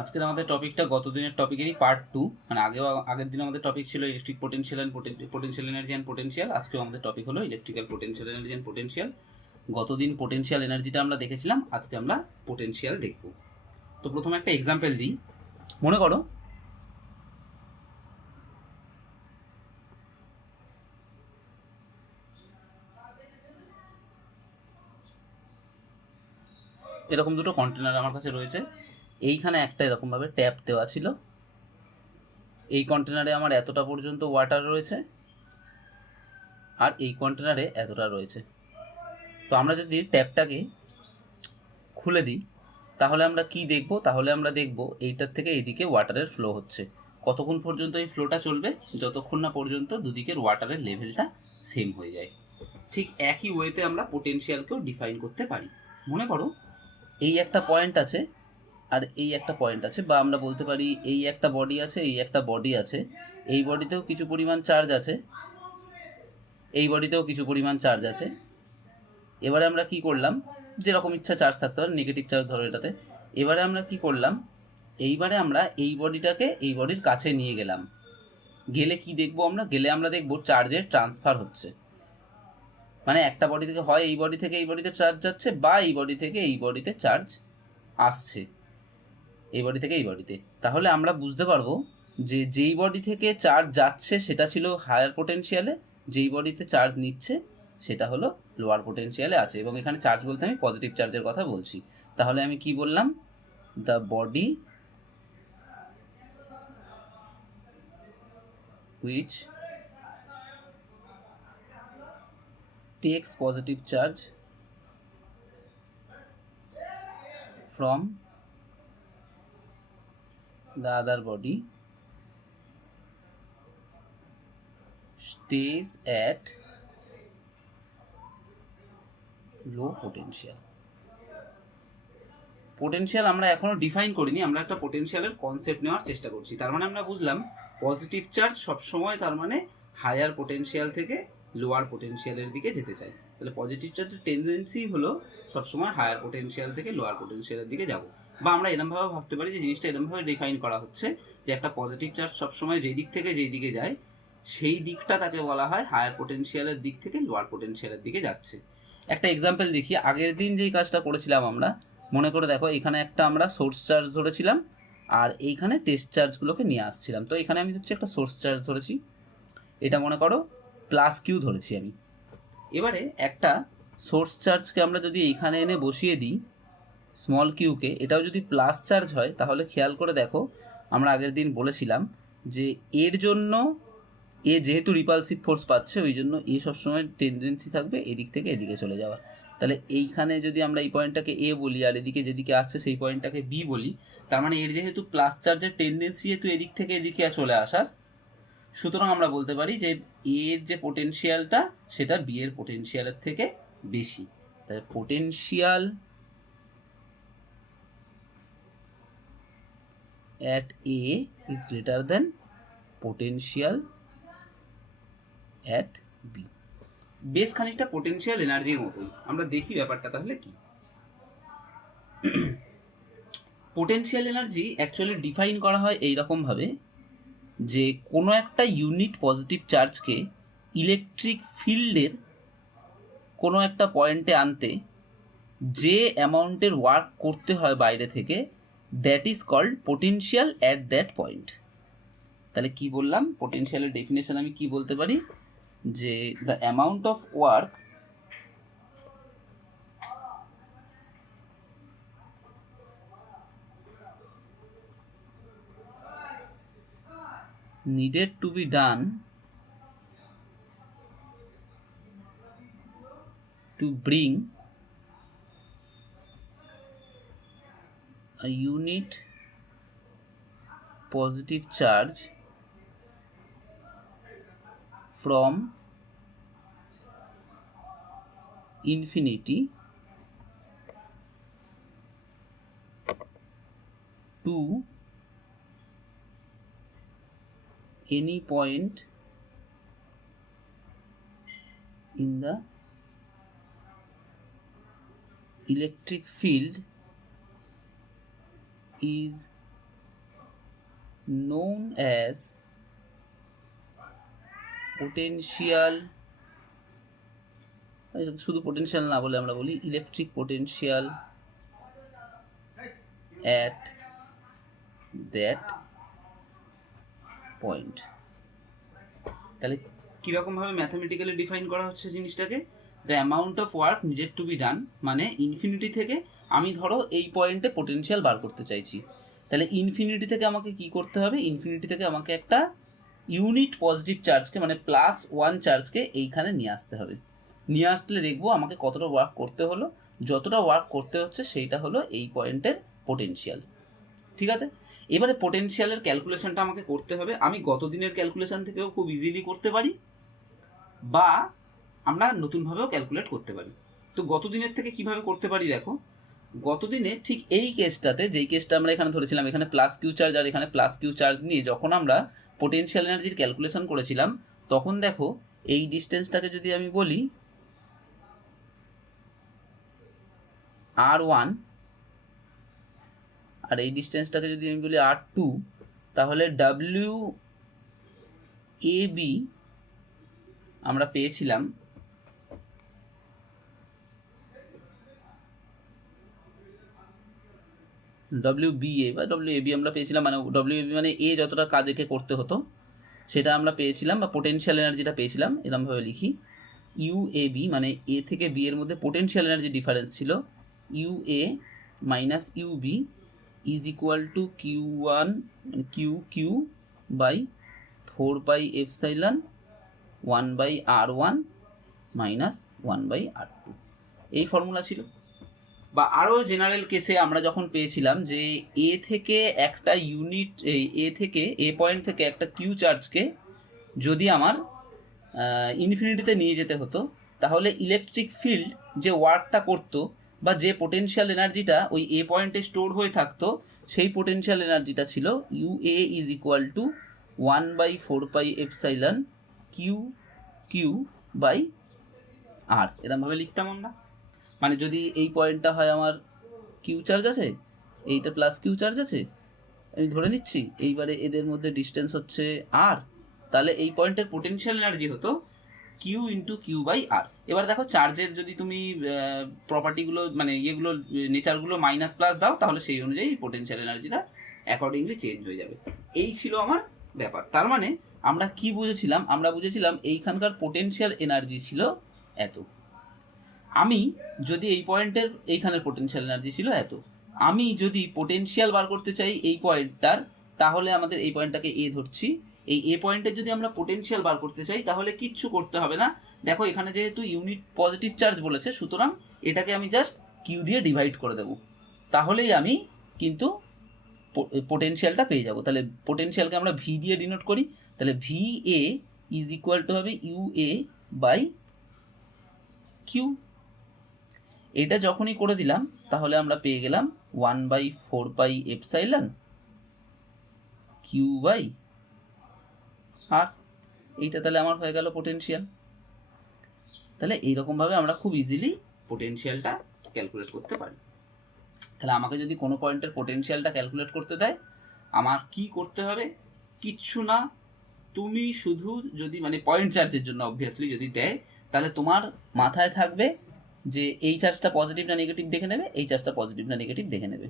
আজকের আমাদের টপিকটা গত দিনের টপিকেরই পার্ট 2। মানে আগের দিন আমাদের টপিক ছিল electric potential and potential energy and potential. আজকেও আমাদের টপিক হলো electrical potential energy and potential. গতদিন পোটেনশিয়াল এনার্জিটা আমরা দেখেছিলাম, আজকে আমরা পোটেনশিয়াল দেখব। তো প্রথমে একটা এক্সাম্পল দিই। মনে করো এরকম দুটো কন্টেনার আমার কাছে রয়েছে। এইখানে একটা এরকমভাবে ট্যাপ দেওয়া ছিল, এই কন্টেনারে আমার এতটা পর্যন্ত ওয়াটার রয়েছে আর এই কন্টেনারে এতটা রয়েছে। তো আমরা যদি ট্যাপটাকে খুলে দিই তাহলে আমরা কি দেখব? তাহলে আমরা দেখব এইটার থেকে এইদিকে ওয়াটারের ফ্লো হচ্ছে। কতক্ষণ পর্যন্ত এই ফ্লোটা চলবে? যতক্ষণ না পর্যন্ত দুদিকের ওয়াটারের লেভেলটা সেম হয়ে যায়। ঠিক একই ওয়েতে আমরা পোটেনশিয়ালকেও ডিফাইন করতে পারি। মনে করো এই একটা পয়েন্ট আছে আর এই একটা পয়েন্ট আছে, বা আমরা বলতে পারি এই একটা বডি আছে, এই একটা বডি আছে, এই বডিতেও কিছু পরিমাণ চার্জ আছে, এই বডিতেও কিছু পরিমাণ চার্জ আছে। এবারে আমরা কি করলাম, যেরকম ইচ্ছা চার্জ থাকতে পারে, নেগেটিভ চার্জ ধরো এটাতে। এবারে আমরা কি করলাম, এইবারে আমরা এই বডিটাকে এই বডির কাছে নিয়ে গেলাম। গেলে কি দেখবো আমরা? গেলে আমরা দেখবো চার্জের ট্রান্সফার হচ্ছে। মানে একটা বডি থেকে হয় এই বডি থেকে এই বডিতে চার্জ যাচ্ছে, বা এই বডি থেকে এই বডিতে চার্জ আসছে, এই বডি থেকে এই বডিতে। তাহলে আমরা বুঝতে পারবো যে যেই বডি থেকে চার্জ যাচ্ছে সেটা ছিল হায়ার পোটেনশিয়ালে, যেই বডিতে চার্জ নিচ্ছে সেটা হলো লোয়ার পোটেনশিয়ালে আছে। এবং এখানে চার্জ বলতে আমি পজিটিভ চার্জের কথা বলছি। তাহলে আমি কি বললাম? The body which takes positive charge from the other body stays at low potential. Potential আমরা এখনো ডিফাইন করিনি, আমরা একটা পোটেনশিয়ালের কনসেপ্ট নেওয়ার চেষ্টা করছি। তার মানে আমরা বুঝলাম পজিটিভ চার্জ সবসময় তার মানে হায়ার পোটেনশিয়াল থেকে লোয়ার পোটেনশিয়ালের দিকে যেতে চাই। তাহলে পজিটিভ চার্জের টেন্ডেন্সি হলো সবসময় হায়ার পোটেনশিয়াল থেকে লোয়ার পোটেনশিয়ালের দিকে যাব। বা আমরা এরমভাবে ভাবতে পারি যে জিনিসটা এরমভাবে ডিফাইন করা হচ্ছে যে একটা পজিটিভ চার্জ সবসময় যেই দিক থেকে যেই দিকে যায় সেই দিকটা তাকে বলা হয় হায়ার পোটেনশিয়ালের দিক থেকে লোয়ার পোটেনশিয়ালের দিকে যাচ্ছে। একটা এক্সাম্পল দেখি। আগের দিন যেই কাজটা করেছিলাম আমরা, মনে করে দেখো, এখানে একটা আমরা সোর্স চার্জ ধরেছিলাম আর এইখানে টেস্ট চার্জগুলোকে নিয়ে আসছিলাম। তো এখানে আমি হচ্ছে একটা সোর্স চার্জ ধরেছি, এটা মনে করো প্লাস কিউ ধরেছি আমি। এবারে একটা সোর্স চার্জকে আমরা যদি এইখানে এনে বসিয়ে দিই স্মল কিউকে, এটাও যদি প্লাস চার্জ হয় তাহলে খেয়াল করে দেখো, আমরা আগের দিন বলেছিলাম যে এর জন্য এ যেহেতু রিপালসিভ ফোর্স পাচ্ছে ওই জন্য এ সবসময় টেন্ডেন্সি থাকবে এদিক থেকে এদিকে চলে যাওয়ার। তাহলে এইখানে যদি আমরা এই পয়েন্টটাকে এ বলি আর এদিকে যেদিকে আসছে সেই পয়েন্টটাকে বি বলি, তার মানে এর যেহেতু প্লাস চার্জের টেন্ডেন্সি যেহেতু এদিক থেকে এদিকে চলে আসার, সুতরাং আমরা বলতে পারি যে এর যে পোটেনশিয়ালটা সেটা বি এর পোটেনশিয়ালের থেকে বেশি। তাহলে potential at A is greater than potential at B. বেশ খানিকটা পোটেনশিয়াল এনার্জির মতোই। আমরা দেখি ব্যাপারটা তাহলে কি। পোটেনশিয়াল এনার্জি অ্যাকচুয়ালি ডিফাইন করা হয় এইরকমভাবে যে কোনো একটা ইউনিট পজিটিভ চার্জকে ইলেকট্রিক ফিল্ডের কোনো একটা পয়েন্টে আনতে যে অ্যামাউন্টের ওয়ার্ক করতে হয় বাইরে থেকে, that is called potential at that point. তাহলে কি বললাম? পোটেনশিয়ালের ডেফিনেশন আমি কি বলতে পারি? যে the amount of work needed to be done to bring a unit positive charge from infinity to any point in the electric field is known as potential, শুধু potential না বলে আমরা বলি electric potential at that point। তাহলে কীরকমভাবে mathematically define করা হচ্ছে জিনিসটাকে, the amount of work needed to be done, মানে ইনফিনিটি থেকে আমি ধরো এই পয়েন্টে পোটেনশিয়াল বার করতে চাইছি, তাহলে ইনফিনিটি থেকে আমাকে কি করতে হবে, ইনফিনিটি থেকে আমাকে একটা ইউনিট পজিটিভ চার্জকে মানে +1 চার্জকে এইখানে নিয়ে আসতে হবে। নিয়ে আসলে দেখবো আমাকে কতটা ওয়ার্ক করতে হলো, যতটা ওয়ার্ক করতে হচ্ছে সেইটা হলো এই পয়েন্টের পোটেনশিয়াল। ঠিক আছে, এবারে পোটেনশিয়ালের ক্যালকুলেশনটা আমাকে করতে হবে। আমি গত দিনের ক্যালকুলেশন থেকেও খুব ইজিলি করতে পারি, বা আমরা নতুনভাবেও ক্যালকুলেট করতে পারি। তো গত দিনের থেকে কিভাবে করতে পারি দেখো, গত দিনে ঠিক এই কেসটাতে, যেই কেসটা আমরা এখানে ধরেছিলাম, এখানে +q চার্জ আর এখানে +q চার্জ নিয়ে যখন আমরা পোটেনশিয়াল এনার্জির ক্যালকুলেশন করেছিলাম, তখন দেখো এই ডিস্টেন্সটাকে যদি আমি বলি r1 আর এই ডিস্টেন্সটাকে যদি আমি বলি r2, তাহলে WAB আমরা পেয়েছিলাম WBA বা WAB আমরা পেয়েছিলাম, মানে WAB মানে এ যতটা কাজ একে করতে হতো সেটা আমরা পেয়েছিলাম, বা পোটেনশিয়াল এনার্জিটা পেয়েছিলাম। এরকমভাবে লিখি UAB মানে এ থেকে বি এর মধ্যে পোটেনশিয়াল এনার্জি ডিফারেন্স ছিল UA minus UB is equal two Q1 মানে QQ by 4πε 1/r1 minus 1/r2, এই ফর্মুলা ছিল। বা আরও জেনারেল কেসে আমরা যখন পেয়েছিলাম যে এ থেকে একটা ইউনিট, এ থেকে এ পয়েন্ট থেকে একটা কিউ চার্জকে যদি আমার ইনফিনিটিতে নিয়ে যেতে হতো, তাহলে ইলেকট্রিক ফিল্ড যে ওয়ার্কটা করতো বা যে পোটেনশিয়াল এনার্জিটা ওই এ পয়েন্টে স্টোর হয়ে থাকতো, সেই পোটেনশিয়াল এনার্জিটা ছিল UA is equal to 1/4πε QQ by R, এরকমভাবে লিখতাম আমরা। মানে যদি এই পয়েন্টটা হয় আমার কিউ চার্জ আছে, এইটা +q চার্জ আছে, আমি ধরে নিচ্ছি, এইবারে এদের মধ্যে ডিস্টেন্স হচ্ছে r, তাহলে এই পয়েন্টের পোটেনশিয়াল এনার্জি হতো Q ইন্টু Q/r। এবার দেখো চার্জের যদি তুমি প্রপার্টিগুলো মানে ইয়েগুলো নেচারগুলো মাইনাস প্লাস দাও, তাহলে সেই অনুযায়ী পোটেনশিয়াল এনার্জিটা অ্যাকর্ডিংলি চেঞ্জ হয়ে যাবে। এই ছিল আমার ব্যাপার। তার মানে আমরা কি বুঝেছিলাম, আমরা বুঝেছিলাম এইখানকার পোটেনশিয়াল এনার্জি ছিল এত। আমি যদি এই পয়েন্টের এইখানের পোটেনশিয়াল এনার্জি ছিল এত, আমি যদি পোটেনশিয়াল বার করতে চাই এই পয়েন্টটার, তাহলে আমাদের এই পয়েন্টটাকে এ ধরছি, এই এ পয়েন্টের যদি আমরা পোটেনশিয়াল বার করতে চাই তাহলে কিচ্ছু করতে হবে না। দেখো এখানে যেহেতু ইউনিট পজিটিভ চার্জ বলেছে, সুতরাং এটাকে আমি জাস্ট কিউ দিয়ে ডিভাইড করে দেবো, তাহলেই আমি কিন্তু পোটেনশিয়ালটা পেয়ে যাব। তাহলে পোটেনশিয়ালকে আমরা ভি দিয়ে ডিনোট করি, তাহলে VA ইজ ইকুয়াল টু হবে UA বাই কিউ। এটা যখনই করে দিলাম তাহলে আমরা পেয়ে গেলাম 1/4πε Q/r। এইটা তাহলে আমার হয়ে গেল পোটেনশিয়াল। তাহলে এইরকমভাবে আমরা খুব ইজিলি পোটেনশিয়ালটা ক্যালকুলেট করতে পারি। তাহলে আমাকে যদি কোনো পয়েন্টের পোটেনশিয়ালটা ক্যালকুলেট করতে দেয়, আমার কি করতে হবে? কিচ্ছু না, তুমি শুধু যদি মানে পয়েন্ট চার্জের জন্য অবভিয়াসলি যদি দেয়, তাহলে তোমার মাথায় থাকবে যে এই চার্জটা পজিটিভ না নেগেটিভ দেখে নেবে, এই চার্জটা পজিটিভ না নেগেটিভ দেখে নেবে।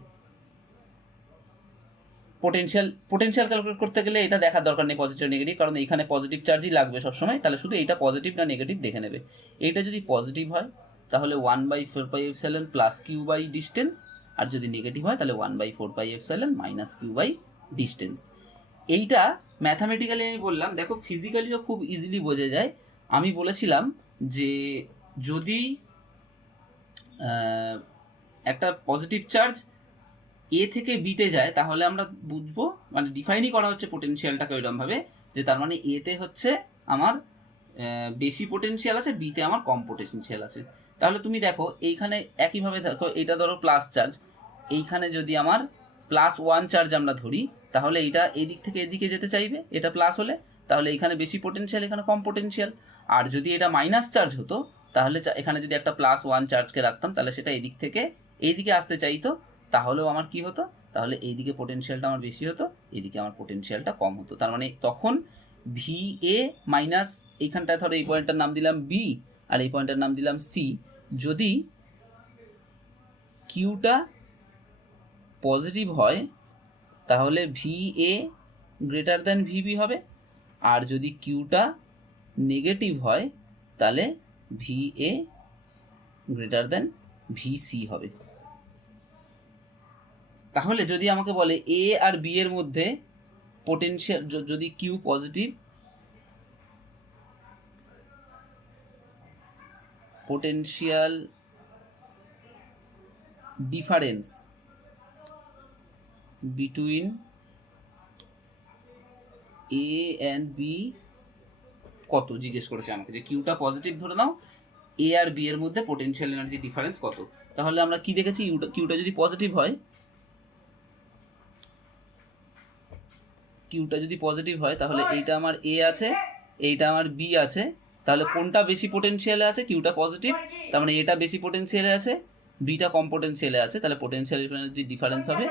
পোটেনশিয়াল ক্যালকুলেট করতে গেলে এটা দেখার দরকার নেই পজিটিভ নেগেটিভ, কারণ এখানে পজিটিভ চার্জই লাগবে সবসময়। তাহলে শুধু এইটা পজিটিভ না নেগেটিভ দেখে নেবে। এইটা যদি পজিটিভ হয় তাহলে 1/4πε প্লাস কিউ বাই ডিস্টেন্স, আর যদি নেগেটিভ হয় তাহলে 1/4πε মাইনাস কিউ বাই ডিস্টেন্স। এইটা ম্যাথামেটিক্যালি আমি বললাম, দেখো ফিজিক্যালিও খুব ইজিলি বোঝা যায়। আমি বলেছিলাম যে যদি একটা পজিটিভ চার্জ এ থেকে বিতে যায়, তাহলে আমরা বুঝবো, মানে ডিফাইনই করা হচ্ছে পোটেনশিয়ালটাকে ওইরকমভাবে যে তার মানে এতে হচ্ছে আমার বেশি পোটেনশিয়াল আছে, বিতে আমার কম পোটেনশিয়াল আছে। তাহলে তুমি দেখো এইখানে একইভাবে দেখো, এটা ধরো প্লাস চার্জ, এইখানে যদি আমার +1 চার্জ আমরা ধরি, তাহলে এটা এদিক থেকে এদিকে যেতে চাইবে, এটা প্লাস হলে তাহলে এখানে বেশি পোটেনশিয়াল, এখানে কম পোটেনশিয়াল। আর যদি এটা মাইনাস চার্জ হতো, তাহলে এখানে যদি একটা +1 চার্জকে রাখতাম, তাহলে সেটা এদিক থেকে এইদিকে আসতে চাইতো, তাহলেও আমার কি হতো, তাহলে এইদিকে পোটেনশিয়ালটা আমার বেশি হতো, এইদিকে আমার পোটেনশিয়ালটা কম হতো। তার মানে তখন ভি এ মাইনাস, এইখানটায় ধরো এই পয়েন্টটার নাম দিলাম বি আর এই পয়েন্টটার নাম দিলাম সি, যদি কিউটা পজিটিভ হয় তাহলে V A greater than VB হবে, আর যদি কিউটা নেগেটিভ হয় তাহলে V A greater than VC হবে। তাহলে যদি আমাকে বলে এ আর বি এর মধ্যে পোটেনশিয়াল, যদি Q positive, potential difference between A and B কত জিজ্ঞেস করেছে আমাকে, যে কিউটা পজিটিভ ধরে নাও, এ আর বি এর মধ্যে পোটেনশিয়াল এনার্জি ডিফারেন্স কত। তাহলে আমরা কি দেখেছি, কিউটা যদি পজিটিভ হয়, কিউটা যদি পজিটিভ হয় তাহলে এইটা আমার এ আছে, এইটা আমার বি আছে, তাহলে কোনটা বেশি পোটেনশিয়ালে আছে, কিউটা পজিটিভ, তার মানে এটা বেশি পোটেনশিয়ালে আছে, বিটা কম পোটেনশিয়ালে আছে, তাহলে পোটেনশিয়াল এনার্জি ডিফারেন্স হবে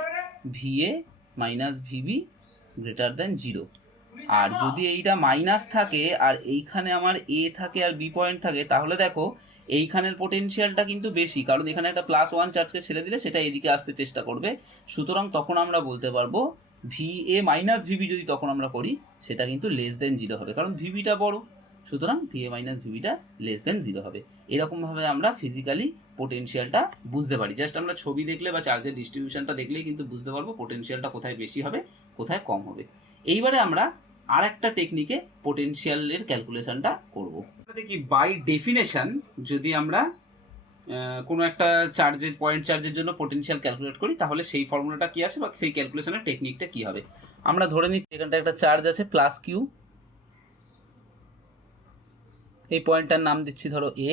V A minus V B greater than 0। আর যদি এইটা মাইনাস থাকে আর এইখানে আমার এ থাকে আর বি পয়েন্ট থাকে, তাহলে দেখো এইখানের পোটেনশিয়ালটা কিন্তু বেশি, কারণ এখানে একটা +1 চার্জকে ছেড়ে দিলে সেটা এদিকে আসতে চেষ্টা করবে। সুতরাং তখন আমরা বলতে পারবো ভি এ মাইনাস ভিবি যদি তখন আমরা করি, সেটা কিন্তু লেস দেন 0 হবে, কারণ ভিবিটা বড়, সুতরাং ভি এ মাইনাস ভিবিটা লেস দেন 0 হবে। এরকমভাবে আমরা ফিজিক্যালি পোটেনশিয়ালটা বুঝতে পারি। জাস্ট আমরা ছবি দেখলে বা চার্জের ডিস্ট্রিবিউশনটা দেখলেই কিন্তু বুঝতে পারবো পোটেনশিয়ালটা কোথায় বেশি হবে কোথায় কম হবে। এইবারে আমরা আর একটা টেকনিকে পোটেনশিয়ালের ক্যালকুলেশনটা করব। দেখি বাই ডেফিনেশন যদি আমরা কোনো একটা চার্জের পয়েন্ট চার্জের জন্য পোটেনশিয়াল ক্যালকুলেট করি, তাহলে সেই ফর্মুলাটা কি আসে বা সেই ক্যালকুলেশনের টেকনিকটা কি হবে। আমরা ধরে নিচ্ছি এখানটা একটা চার্জ আছে প্লাস কিউ, এই পয়েন্টটার নাম দিচ্ছি ধরো এ,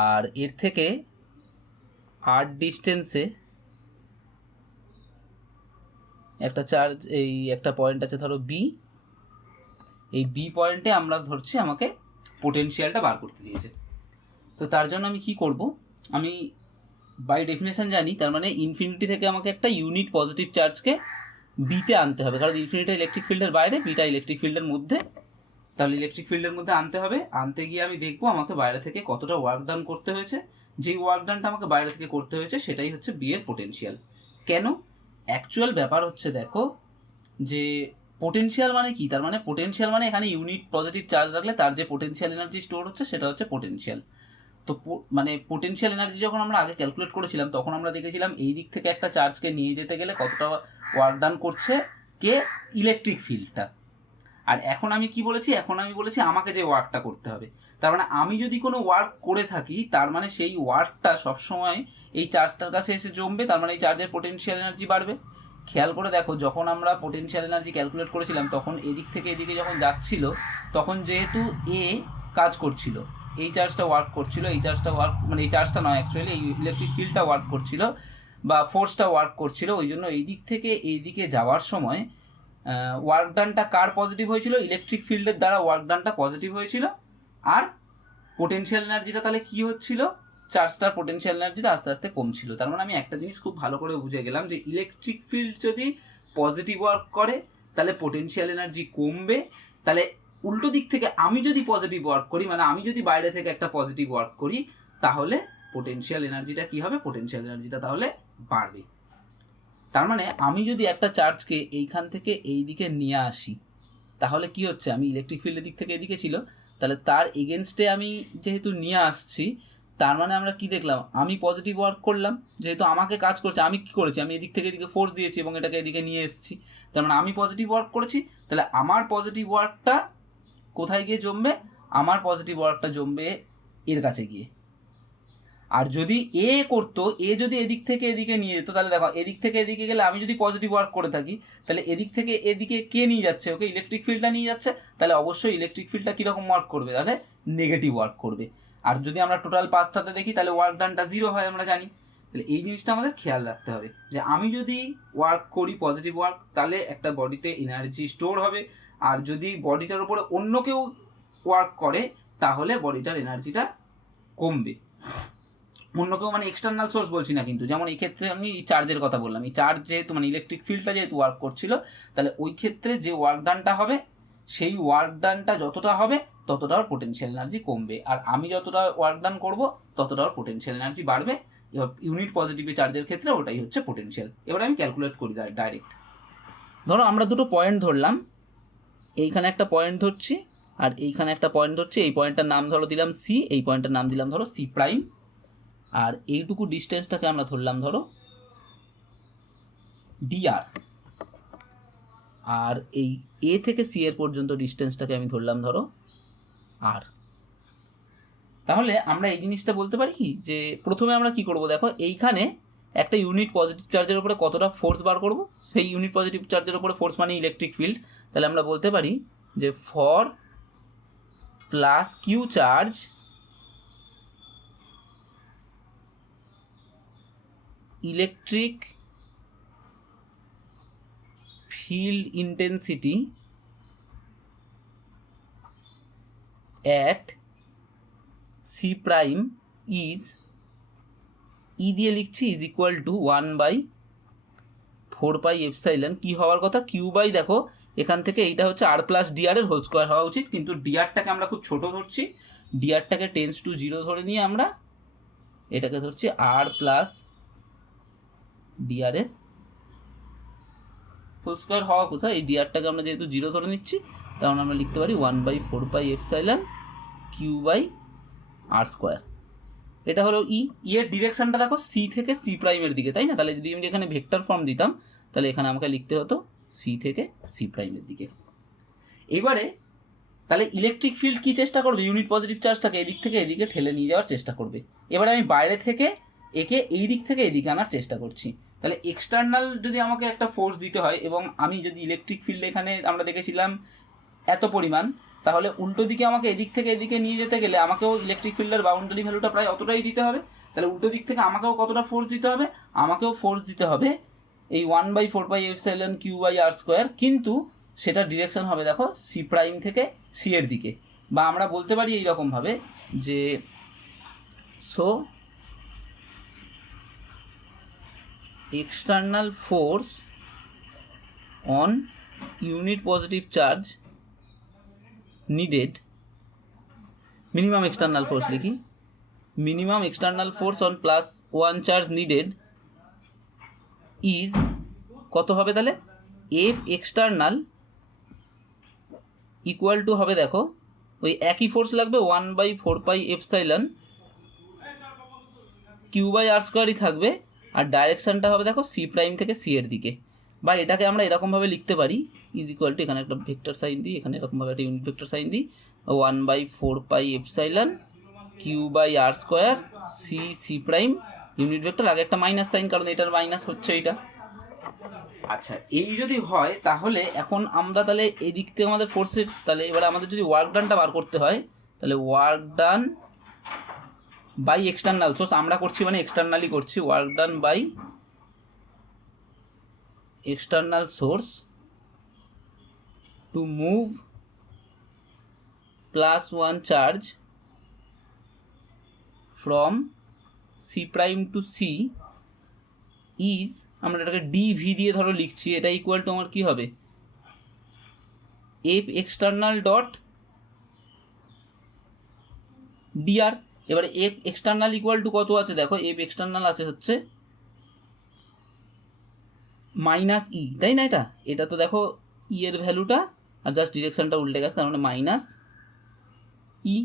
আর এর থেকে আর ডিস্টেন্সে একটা চার্জ, এই একটা পয়েন্ট আছে ধরো বি, এই বি পয়েন্টে আমরা ধরছি আমাকে পোটেনশিয়ালটা বার করতে দিয়েছে। তো তার জন্য আমি কি করব, আমি বাই ডেফিনেশন জানি, তার মানে ইনফিনিটি থেকে আমাকে একটা ইউনিট পজিটিভ চার্জকে বিতে আনতে হবে, কারণ ইনফিনিটি ইলেকট্রিক ফিল্ডের বাইরে, বিটা ইলেকট্রিক ফিল্ডের মধ্যে, তাহলে ইলেকট্রিক ফিল্ডের মধ্যে আনতে হবে। আনতে গিয়ে আমি দেখবো আমাকে বাইরে থেকে কতটা ওয়ার্ক ডান করতে হয়েছে, যেই ওয়ার্ক ডানটা আমাকে বাইরে থেকে করতে হয়েছে সেটাই হচ্ছে বি এর পোটেনশিয়াল। কেন, অ্যাকচুয়াল ব্যাপার হচ্ছে দেখো যে পোটেনশিয়াল মানে কি, তার মানে পোটেনশিয়াল মানে এখানে ইউনিট পজিটিভ চার্জ রাখলে তার যে পোটেনশিয়াল এনার্জি স্টোর হচ্ছে সেটা হচ্ছে পোটেনশিয়াল। তো মানে পোটেনশিয়াল এনার্জি যখন আমরা আগে ক্যালকুলেট করেছিলাম তখন আমরা দেখেছিলাম এই দিক থেকে একটা চার্জকে নিয়ে যেতে গেলে কতটা ওয়ার্ক ডান করছে কে, ইলেকট্রিক ফিল্ডটা। আর এখন আমি কি বলেছি, এখন আমি বলেছি আমাকে যে ওয়ার্কটা করতে হবে, তার মানে আমি যদি কোনো ওয়ার্ক করে থাকি তার মানে সেই ওয়ার্কটা সবসময় এই চার্জটার কাছে এসে জমবে, তার মানে এই চার্জের পোটেনশিয়াল এনার্জি বাড়বে। খেয়াল করে দেখো যখন আমরা পোটেনশিয়াল এনার্জি ক্যালকুলেট করেছিলাম তখন এদিক থেকে এদিকে যখন যাচ্ছিল তখন যেহেতু এ কাজ করছিল, এই চার্জটা ওয়ার্ক করছিল, এই চার্জটা ওয়ার্ক মানে এই চার্জটা নয় অ্যাকচুয়ালি এই ইলেকট্রিক ফিল্ডটা ওয়ার্ক করছিল বা ফোর্সটা ওয়ার্ক করছিল, ওই জন্য এই দিক থেকে এই দিকে যাওয়ার সময় ওয়ার্ক ডানটা কার পজিটিভ হয়েছিল, ইলেকট্রিক ফিল্ডের দ্বারা ওয়ার্ক ডানটা পজিটিভ হয়েছিল। আর পোটেনশিয়াল এনার্জিটা তাহলে কি হচ্ছিল, চার্জটার পোটেনশিয়াল এনার্জিটা আস্তে আস্তে কমছিল। তার মানে আমি একটা জিনিস খুব ভালো করে বুঝে গেলাম যে ইলেকট্রিক ফিল্ড যদি পজিটিভ ওয়ার্ক করে তাহলে পোটেনশিয়াল এনার্জি কমবে, তাহলে উল্টো দিক থেকে আমি যদি পজিটিভ ওয়ার্ক করি, মানে আমি যদি বাইরে থেকে একটা পজিটিভ ওয়ার্ক করি, তাহলে পোটেনশিয়াল এনার্জিটা কি হবে, পোটেনশিয়াল এনার্জিটা তাহলে বাড়বে। তার মানে আমি যদি একটা চার্জকে এইখান থেকে এই দিকে নিয়ে আসি তাহলে কি হচ্ছে, আমি ইলেকট্রিক ফিল্ডের দিক থেকে এদিকে ছিল, তাহলে তার এগেনস্টে আমি যেহেতু নিয়ে আসছি, তার মানে আমরা কি দেখলাম, আমি পজিটিভ ওয়ার্ক করলাম, যেহেতু আমাকে কাজ করছে, আমি কি করেছি, আমি এদিক থেকে এদিকে ফোর্স দিয়েছি এবং এটাকে এদিকে নিয়ে এসেছি, তার মানে আমি পজিটিভ ওয়ার্ক করেছি, তাহলে আমার পজিটিভ ওয়ার্কটা কোথায় গিয়ে জমবে, আমার পজিটিভ ওয়ার্কটা জমবে এর কাছে গিয়ে। আর যদি এ করতো, এ যদি এদিক থেকে এদিকে নিয়ে যেত, তাহলে দেখো এদিক থেকে এদিকে গেলে আমি যদি পজিটিভ ওয়ার্ক করে থাকি, তাহলে এদিক থেকে এদিকে কে নিয়ে যাচ্ছে, ওকে ইলেকট্রিক ফিল্ডটা নিয়ে যাচ্ছে, তাহলে অবশ্যই ইলেকট্রিক ফিল্ডটা কীরকম ওয়ার্ক করবে, তাহলে নেগেটিভ ওয়ার্ক করবে। আর যদি আমরা টোটাল পাথটাতে দেখি তাহলে ওয়ার্ক ডানটা 0 হয় আমরা জানি। তাহলে এই জিনিসটা আমাদের খেয়াল রাখতে হবে যে আমি যদি ওয়ার্ক করি পজিটিভ ওয়ার্ক তাহলে একটা বডিতে এনার্জি স্টোর হবে, আর যদি বডিটার উপরে অন্য কেউ ওয়ার্ক করে তাহলে বডিটার এনার্জিটা কমবে। অন্য কেউ মানে এক্সটার্নাল সোর্স বলছি না কিন্তু, যেমন এই ক্ষেত্রে আমি এই চার্জের কথা বললাম, এই চার্জ যেহেতু মানে ইলেকট্রিক ফিল্ডটা যেহেতু ওয়ার্ক করছিল, তাহলে ওই ক্ষেত্রে যে ওয়ার্ক ডানটা হবে সেই ওয়ার্ক ডানটা যতটা হবে ততটা পোটেনশিয়াল এনার্জি কমবে, আর আমি যতটা ওয়ার্ক ডান করবো ততটা পোটেনশিয়াল এনার্জি বাড়বে। এবার ইউনিট পজিটিভ চার্জের ক্ষেত্রে ওটাই হচ্ছে পোটেনশিয়াল। এবার আমি ক্যালকুলেট করি ডাইরেক্ট। ধরো আমরা দুটো পয়েন্ট ধরলাম, এইখানে একটা পয়েন্ট ধরছি আর এইখানে একটা পয়েন্ট ধরছি। এই পয়েন্টটার নাম ধরো দিলাম সি, এই পয়েন্টটার নাম দিলাম ধরো সি প্রাইম, আর এইটুকু ডিস্টেন্সটাকে আমরা ধরলাম ধরো ডিআর, আর এই এ থেকে সি এর পর্যন্ত ডিস্টেন্সটাকে আমি ধরলাম ধরো আর। তাহলে আমরা এই জিনিসটা বলতে পারি কি, যে প্রথমে আমরা কি করব, দেখো এইখানে একটা ইউনিট পজিটিভ চার্জের উপরে কতটা ফোর্স বার করব, সেই ইউনিট পজিটিভ চার্জের উপরে ফোর্স মানে ইলেকট্রিক ফিল্ড। তাহলে আমরা বলতে পারি যে for plus Q charge electric field intensity at C prime is E দিয়ে লিখছি is equal to 1/4 pi epsilon কি হওয়ার কথা, কিউ বাই দেখো এখান থেকে এইটা হচ্ছে আর প্লাস ডিআর এর হোল স্কোয়ার হওয়া উচিত, কিন্তু ডিআরটাকে আমরা খুব ছোট ধরছি, ডিআরটাকে টেন্স টু 0 ধরে নিয়ে আমরা এটাকে ধরছি আর প্লাস ডিআর এর হোল স্কোয়ার হওয়া কোথায়, এই ডিআরটাকে আমরা যেহেতু 0 ধরে নিচ্ছি, তাহলে আমরা লিখতে পারি 1/4 pi epsilon Q by R square. এটা হলো ই এর ডিরেকশনটা দেখো সি থেকে সি প্রাইমের দিকে, তাই না? তাহলে যদি আমি এখানে ভেক্টর ফর্ম দিতাম তাহলে এখানে আমাকে লিখতে হতো সি থেকে সি প্রাইমের দিকে। এবারে তাহলে ইলেকট্রিক ফিল্ড কি চেষ্টা করবে, ইউনিট পজিটিভ চার্জটাকে এদিক থেকে এদিকে ঠেলে নিয়ে যাওয়ার চেষ্টা করবে। এবারে আমি বাইরে থেকে একে এই দিক থেকে এদিকে আনার চেষ্টা করছি। তাহলে এক্সটার্নাল যদি আমাকে একটা ফোর্স দিতে হয়, এবং আমি যদি ইলেকট্রিক ফিল্ড এখানে আমরা দেখেছিলাম এত পরিমাণ, তাহলে উল্টো দিকে আমাকে এদিক থেকে এদিকে নিয়ে যেতে গেলে আমাকেও ইলেকট্রিক ফিল্ডের বাউন্ডারি ভ্যালুটা প্রায় অতটাই দিতে হবে। তাহলে উল্টো দিক থেকে আমাকেও কতটা ফোর্স দিতে হবে, আমাকেও ফোর্স দিতে হবে এই 1/4 pi epsilon Q by R square, কিন্তু সেটা ডিরেকশন হবে দেখো সি প্রাইম থেকে সি এর দিকে। বা আমরা বলতে পারি এইরকমভাবে যে so external force on unit positive charge needed, minimum external force লিখি, minimum external force on +1 charge needed is কত হবে, তাহলে F external equal to হবে দেখো ওই একই ফোর্স লাগবে 1/4 পাই এপসাইলন কিউ বাই আর স্কোয়ারই থাকবে, আর ডাইরেকশনটা হবে দেখো সি প্রাইম থেকে সি এর দিকে। বা এটাকে আমরা এরকমভাবে লিখতে পারি ইজ ইকুয়াল টু, এখানে একটা ভেক্টর সাইন দিই, এখানে এরকমভাবে একটা ইউনিট ভেক্টর সাইন দিই, 1/4 pi epsilon Q by R square C C prime unit vector, আগে একটা মাইনাস সাইন কারণ এটার মাইনাস হচ্ছে এইটা। আচ্ছা এই যদি হয় তাহলে এখন আমরা তাহলে এদিক থেকে আমাদের ফোর্সের, তাহলে এবার আমাদের যদি ওয়ার্ক ডানটা বার করতে হয়, তাহলে work done by external source, আমরা করছি মানে এক্সটার্নালি করছি, work done by external source to move +1 charge from C prime to C is, আমরা এটাকে ডিভি দিয়ে ধরো লিখছি, এটা ইকুয়াল টু আমার কি হবে এফ এক্সটার্নাল ডট ডিআর। এবারে এফ এক্সটার্নাল ইকুয়াল টু কত আছে দেখো, এফ এক্সটার্নাল আছে হচ্ছে মাইনাস ই, তাই না? এটা তো দেখো ই এর ভ্যালুটা আর জাস্ট ডিরেকশনটা উল্টে গেছে, তার মানে মাইনাস ই,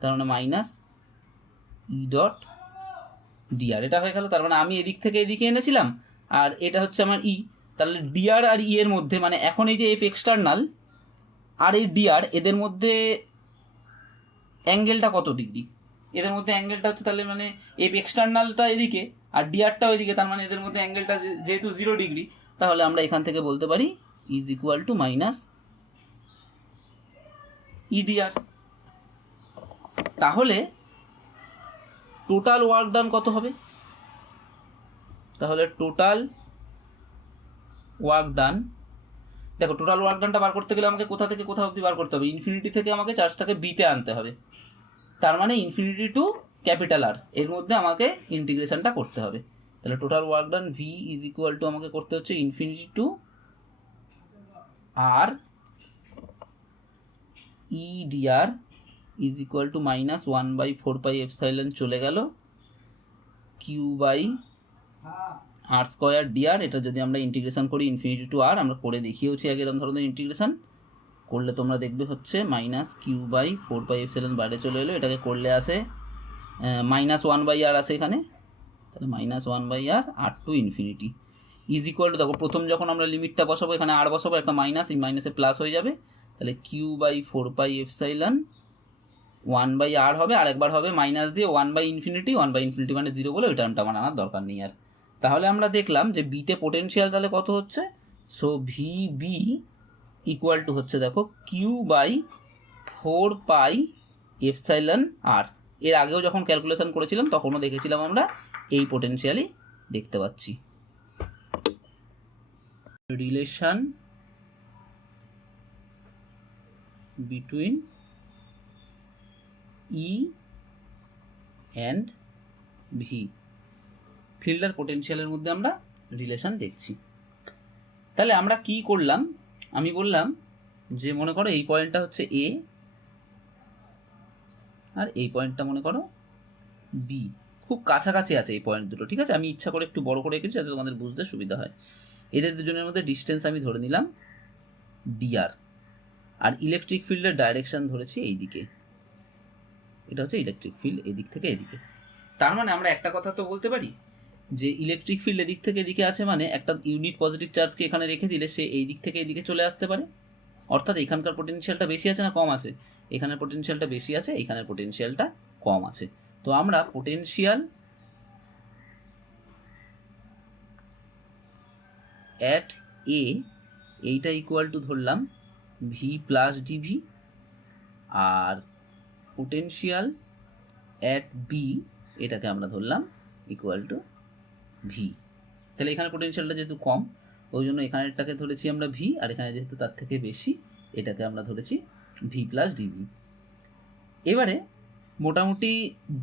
তার মানে মাইনাস ই ডট ডিআর, এটা হয়ে গেল। তার মানে আমি এদিক থেকে এদিকে এনেছিলাম আর এটা হচ্ছে আমার ই, তাহলে ডিআর আর ই এর মধ্যে মানে এখন এই যে এফ এক্সটার্নাল আর এই ডিআর এদের মধ্যে অ্যাঙ্গেলটা কত ডিগ্রি, এদের মধ্যে অ্যাঙ্গেলটা হচ্ছে তাহলে মানে এফ এক্সটার্নালটা এদিকে আর ডিআরটাও এদিকে, তার মানে এদের মধ্যে অ্যাঙ্গেলটা যেহেতু 0 ডিগ্রি, তাহলে আমরা এখান থেকে বলতে পারি is equal to minus EDR. তাহলে টোটাল ওয়ার্ক ডান কত হবে, তাহলে টোটাল ওয়ার্ক ডান, দেখো টোটাল ওয়ার্ক ডানটা বার করতে গেলে আমাকে কোথা থেকে কোথা অবধি বার করতে হবে, ইনফিনিটি থেকে আমাকে চার্জটাকে বিতে আনতে হবে, তার মানে ইনফিনিটি টু ক্যাপিটাল আর, এর মধ্যে আমাকে ইন্টিগ্রেশনটা করতে হবে। তাহলে total work done V is equal to আমাকে করতে হচ্ছে infinity to R E DR is equal to minus 1/4πε চলে গেল Q by R square DR. এটা যদি আমরা ইন্টিগ্রেশন করি ইনফিনিটি টু আর, আমরা করে দেখিয়েছি আগে এরকম ধরনের ইন্টিগ্রেশন করলে তোমরা দেখবে হচ্ছে মাইনাস কিউ বাই 4πε বাইরে চলে এলো, এটাকে করলে আসে -1/r আসে এখানে, তাহলে -1/r R to infinity is equal to, দেখো প্রথম যখন আমরা লিমিটটা বসাবো এখানে আর বসাবো, একটা মাইনাস, এই মাইনাসে প্লাস হয়ে যাবে, তাহলে কিউ বাই 4πε 1/r হবে, আর একবার হবে মাইনাস দিয়ে 1/∞, 1/∞ মানে 0 বলে ওই টার্মটা আমার আনার দরকার নেই আর। তাহলে আমরা দেখলাম যে বিতে পোটেনশিয়াল তাহলে কত হচ্ছে, so V B equal to হচ্ছে দেখো কিউ বাই 4πε আর। এর আগেও যখন ক্যালকুলেশন করেছিলাম তখনও দেখেছিলাম আমরা এই পোটেনশিয়ালই দেখতে পাচ্ছি। Relation between E and V, field আর পোটেনশিয়ালের মধ্যে আমরা রিলেশন দেখছি। তাহলে আমরা কি করলাম, আমি বললাম যে মনে করো এই পয়েন্টটা হচ্ছে এ আর এই পয়েন্টটা মনে করো বি, খুব কাছাকাছি আছে এই পয়েন্ট দুটো, ঠিক আছে। আমি ইচ্ছা করে একটু বড় করে রেখেছি যাতে তোমাদের বুঝতে সুবিধা হয়। এদের দুজনের মধ্যে ডিস্টেন্স আমি ধরে নিলাম ডিআর, আর ইলেকট্রিক ফিল্ডের ডাইরেকশন ধরেছি এই দিকে, এটা হচ্ছে ইলেকট্রিক ফিল্ড এদিক থেকে এদিকে। তার মানে আমরা একটা কথা তো বলতে পারি যে ইলেকট্রিক ফিল্ড এদিক থেকে এদিকে আছে, মানে একটা ইউনিট পজিটিভ চার্জকে এখানে রেখে দিলে সে এই দিক থেকে এদিকে চলে আসতে পারে, অর্থাৎ এখানকার পোটেনশিয়ালটা বেশি আছে না কম আছে, এখানের পোটেনশিয়ালটা বেশি আছে, এখানের পোটেনশিয়ালটা কম আছে। তো আমরা পোটেনশিয়াল অ্যাট এ এইটা ইকুয়াল টু ধরলাম ভি প্লাস ডিভি, আর পোটেনশিয়াল অ্যাট বি এটাকে আমরা ধরলাম ইকুয়াল টু ভি। তাহলে এখানে পোটেনশিয়ালটা যেহেতু কম ওই জন্য এখানেরটাকে ধরেছি আমরা ভি, আর এখানে যেহেতু তার থেকে বেশি এটাকে আমরা ধরেছি ভি প্লাস ডিভি। এবারে মোটামুটি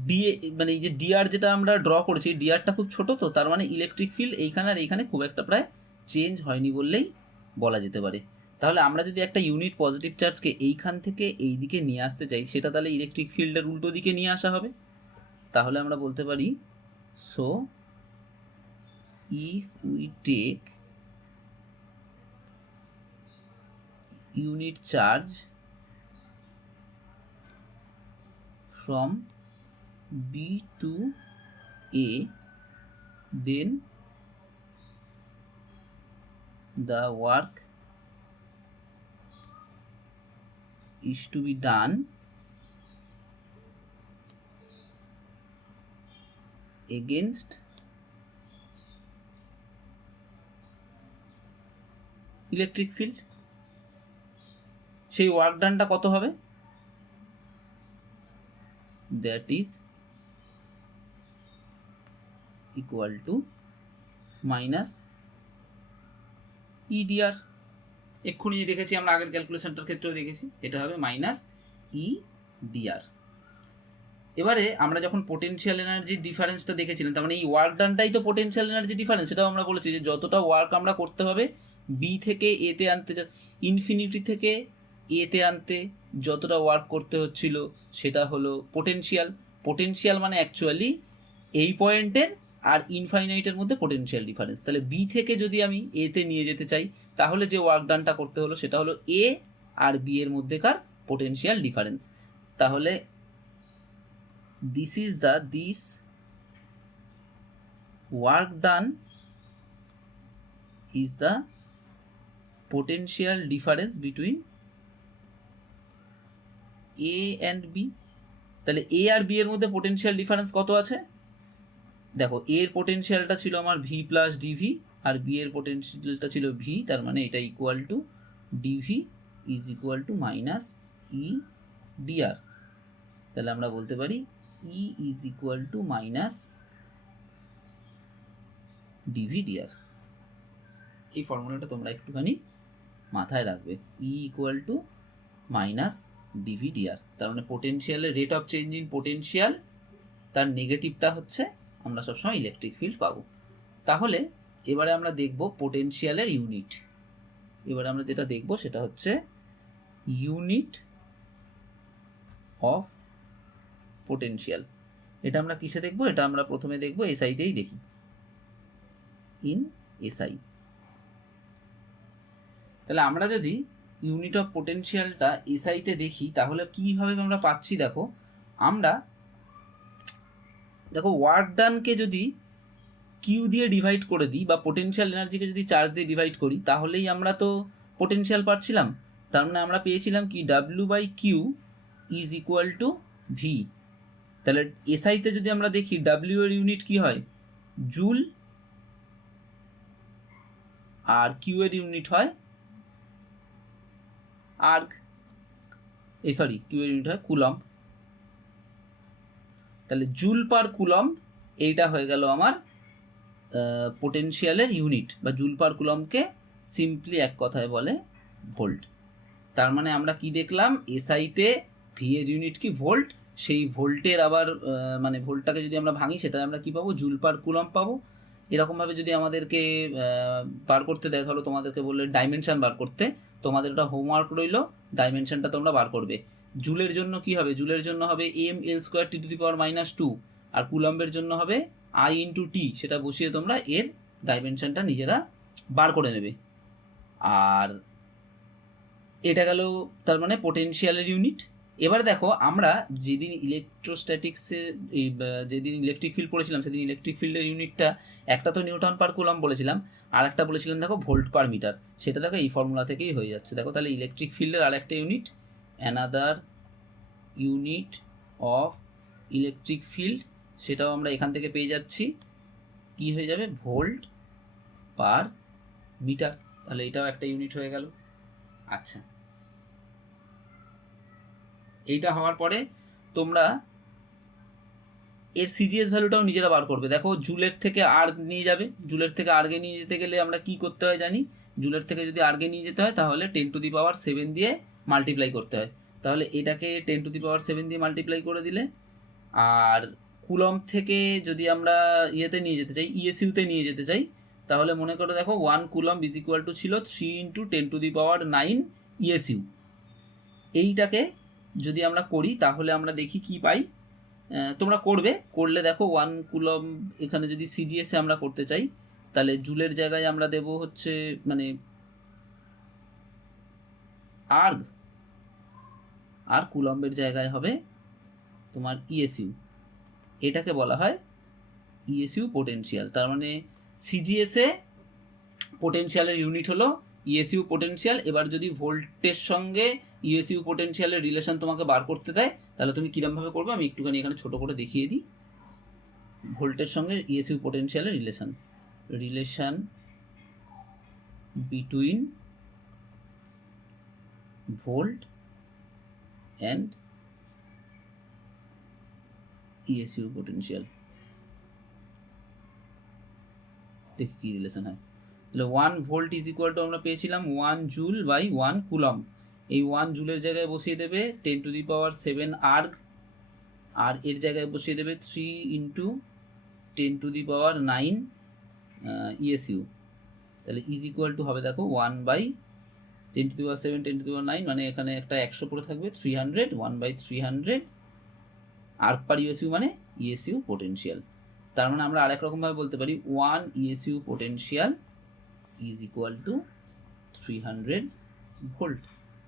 ডি, মানে এই যে ডিআর যেটা আমরা ড্র করেছি, ডিআরটা খুব ছোট, তো তার মানে ইলেকট্রিক ফিল্ড এইখানে আর এইখানে খুব একটা প্রায় চেঞ্জ হয়নি বললেই বলা যেতে পারে। তাহলে আমরা যদি একটা ইউনিট পজিটিভ চার্জকে এইখান থেকে এই দিকে নিয়ে আসতে চাই, সেটা তাহলে ইলেকট্রিক ফিল্ডের উল্টো দিকে নিয়ে আসা হবে। তাহলে আমরা বলতে পারি so if we take unit charge from B to A, then the work is to be done against electric field. সেই ওয়ার্ক ডানটা কত হবে, that is equal to minus EDR. এক্ষুনি দেখেছি আমরা আগের ক্যালকুলেশনটার ক্ষেত্রেও দেখেছি, এটা হবে মাইনাস ইডিআর। এবারে আমরা যখন পোটেনশিয়াল এনার্জি ডিফারেন্সটা দেখেছিলাম, তার মানে এই ওয়ার্ক ডানটাই তো পোটেনশিয়াল এনার্জি ডিফারেন্স, সেটাও আমরা বলেছি যে যতটা ওয়ার্ক আমরা করতে হবে বি থেকে এতে আনতে, ইনফিনিটি থেকে এতে আনতে যতটা ওয়ার্ক করতে হচ্ছিল সেটা হলো পোটেনশিয়াল। পোটেনশিয়াল মানে অ্যাকচুয়ালি এই পয়েন্টের আর ইনফাইনাইটের মধ্যে পোটেনশিয়াল ডিফারেন্স। তাহলে বি থেকে যদি আমি এতে নিয়ে যেতে চাই তাহলে যে ওয়ার্ক ডানটা করতে হলো সেটা হলো এ আর বি এর মধ্যেকার পোটেনশিয়াল ডিফারেন্স। তাহলে this work done is the potential difference between A and B। তাহলে A আর B এর মধ্যে পোটেনশিয়াল ডিফারেন্স কত আছে, দেখো A এর পোটেনশিয়ালটা ছিল আমার V প্লাস ডিভি, আর B এর পোটেনশিয়ালটা ছিল V, তার মানে এটা equal to DV is equal to minus E DR. তাহলে আমরা বলতে পারি E is equal to minus DV DR. এই ফর্মুলাটা তোমরা একটুখানি মাথায় রাখবে, E equal to minus DV DR. তার মানে পোটেনশিয়ালের rate of change in potential তার নেগেটিভটা হচ্ছে আমরা সবসময় ইলেকট্রিক ফিল্ড পাবো। তাহলে এবারে আমরা দেখব পোটেনশিয়ালের ইউনিট। এবারে আমরা যেটা দেখব সেটা হচ্ছে ইউনিট অফ পোটেনশিয়াল। এটা আমরা কিসে দেখব? এটা আমরা প্রথমে দেখব এসআইতেই দেখি, ইন এসআই। তাহলে আমরা যদি ইউনিট অফ পোটেনশিয়ালটা এসআইতে দেখি তাহলে কিভাবে আমরা পাচ্ছি, আমরা দেখো ওয়ার্ক ডানকে যদি কিউ দিয়ে ডিভাইড করে দিই বা পোটেনশিয়াল এনার্জিকে যদি চার্জ দিয়ে ডিভাইড করি তাহলেই আমরা তো পোটেনশিয়াল পাচ্ছিলাম। তার মানে আমরা পেয়েছিলাম কি W by Q is equal to V. তাহলে এসআইতে যদি আমরা দেখি ডাব্লিউ এর ইউনিট কি হয়? জুল, আর কিউ এর ইউনিট হয় আর্গ, কিউ এর ইউনিট হয় কুলম্ব। তাহলে জুল পার কুলম্ব এইটা হয়ে গেল আমার পোটেনশিয়ালের ইউনিট, বা জুল পার কুলম্বকে সিম্পলি এক কথায় বলে ভোল্ট। তার মানে আমরা কি দেখলাম? এসআইতে ভি এর ইউনিট কি? ভোল্ট। সেই ভোল্টের আবার মানে ভোল্টটাকে যদি আমরা ভাঙি সেটা আমরা কি পাবো? জুল পার কুলম্ব পাবো। এরকমভাবে যদি আমাদেরকে বার করতে দেয়, ধরো তোমাদেরকে বললে ডাইমেনশন বার করতে, তোমাদের ওটা হোমওয়ার্ক রইল, ডাইমেনশনটা তোমরা বার করবে। জুলের জন্য কি হবে? জুলের জন্য হবে M L square T to the power -2, আর কুলম্বের জন্য হবে আই ইন্টু টি। সেটা বসিয়ে তোমরা এর ডাইমেনশনটা নিজেরা বার করে নেবে। আর এটা গেল তার মানে পোটেনশিয়ালের ইউনিট। এবার দেখো আমরা যেদিন ইলেকট্রোস্ট্যাটিক্সের যেদিন ইলেকট্রিক ফিল্ড পড়েছিলাম সেদিন ইলেকট্রিক ফিল্ডের ইউনিটটা একটা তো নিউটন পার কুলম্ব বলেছিলাম, আর একটা বলেছিলাম দেখো ভোল্ট পার মিটার। সেটা দেখো এই ফর্মুলা থেকেই হয়ে যাচ্ছে। দেখো তাহলে ইলেকট্রিক ফিল্ডের আর একটা unit, another unit of electric field, সেটাও আমরা এখান থেকে পেয়ে যাচ্ছি। কি হয়ে যাবে? Volt per metre. তাহলে এটাও একটা ইউনিট হয়ে গেল। আচ্ছা, এইটা হওয়ার পরে তোমরা এর সিজিএস ভ্যালুটাও নিজেরা বার করবে। দেখো জুলের থেকে আর্গ নিয়ে যাবে, জুলের থেকে আর্গে নিয়ে যেতে গেলে আমরা কি করতে হয় জানি? জুলের থেকে যদি আর্গে নিয়ে যেতে হয় তাহলে 10⁻7 দিয়ে মাল্টিপ্লাই করতে হয়। তাহলে এটাকে 10⁻7 দিয়ে মাল্টিপ্লাই করে দিলে, আর কুলম্ব থেকে যদি আমরা ইয়েতে নিয়ে যেতে চাই, ইএসইউতে নিয়ে যেতে চাই, তাহলে মনে করো দেখো 1 কুলম্ব ইজ ইকুয়াল টু ছিল 3 × 10⁻9 ইএসইউ। এইটাকে যদি আমরা করি তাহলে আমরা দেখি কি পাই। তোমরা করলে দেখো 1 কুলম্ব এখানে যদি সিজিএসে আমরা করতে চাই তাহলে জুলের জায়গায় আমরা দেব হচ্ছে মানে আর্গ, আর কুলম্বের জায়গায় হবে তোমার ইএসইউ। এটাকে বলা হয় ইএসইউ পোটেনশিয়াল। তার মানে সিজিএসে পোটেনশিয়ালের ইউনিট হলো ইএসইউ পোটেনশিয়াল। এবার যদি ভোল্টের সঙ্গে ইএসইউ পোটেনশিয়ালের রিলেশন তোমাকে বার করতে দেয় তাহলে তুমি কিরমভাবে করবে আমি একটুখানি এখানে ছোট করে দেখিয়ে দিই। ভোল্টের সঙ্গে ইএসইউ পোটেনশিয়ালের relation between volt and ESU potential, দেখি কি রিলেশন হয়। তাহলে 1 ভোল্ট ইজ ইকুয়াল টু আমরা পেয়েছিলাম 1 জুল বাই 1 কুলম্ব। এই 1 জুলের জায়গায় বসিয়ে দেবে 10⁻7 আর্গ, আর এর জায়গায় বসিয়ে দেবে 3 × 10⁻9 ইএসইউ। তাহলে ইজ ইকুয়াল টু হবে দেখো 1/10⁻7 10⁻9, মানে এখানে একটা 100 পড়ে থাকবে, 300, 1/300 আর্গ পার ইএসইউ মানে ইএসইউ পোটেনশিয়াল। তার মানে আমরা আরেক রকমভাবে বলতে পারি 1 ESU potential is equal two 300 volt,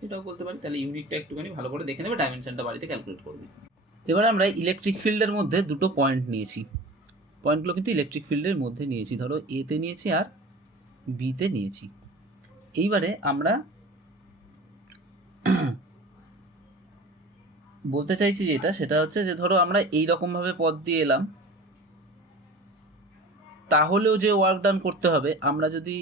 এটাও বলতে পারি। তাহলে ইউনিটটা একটুখানি ভালো করে দেখে নেবে, ডাইমেনশনটা বাড়িতে ক্যালকুলেট করবে। এবার আমরা ইলেকট্রিক ফিল্ডের মধ্যে দুটো পয়েন্ট নিয়েছি, পয়েন্টগুলো কিন্তু ইলেকট্রিক ফিল্ডের মধ্যে নিয়েছি, ধরো এতে নিয়েছি আর বিতে নিয়েছি। এইবারে আমরা বলতে চাইছি যেটা সেটা হচ্ছে যে ধরো আমরা এইরকমভাবে পথ দিয়ে এলাম, তাহলেও যে ওয়ার্ক ডান করতে হবে, আমরা যদি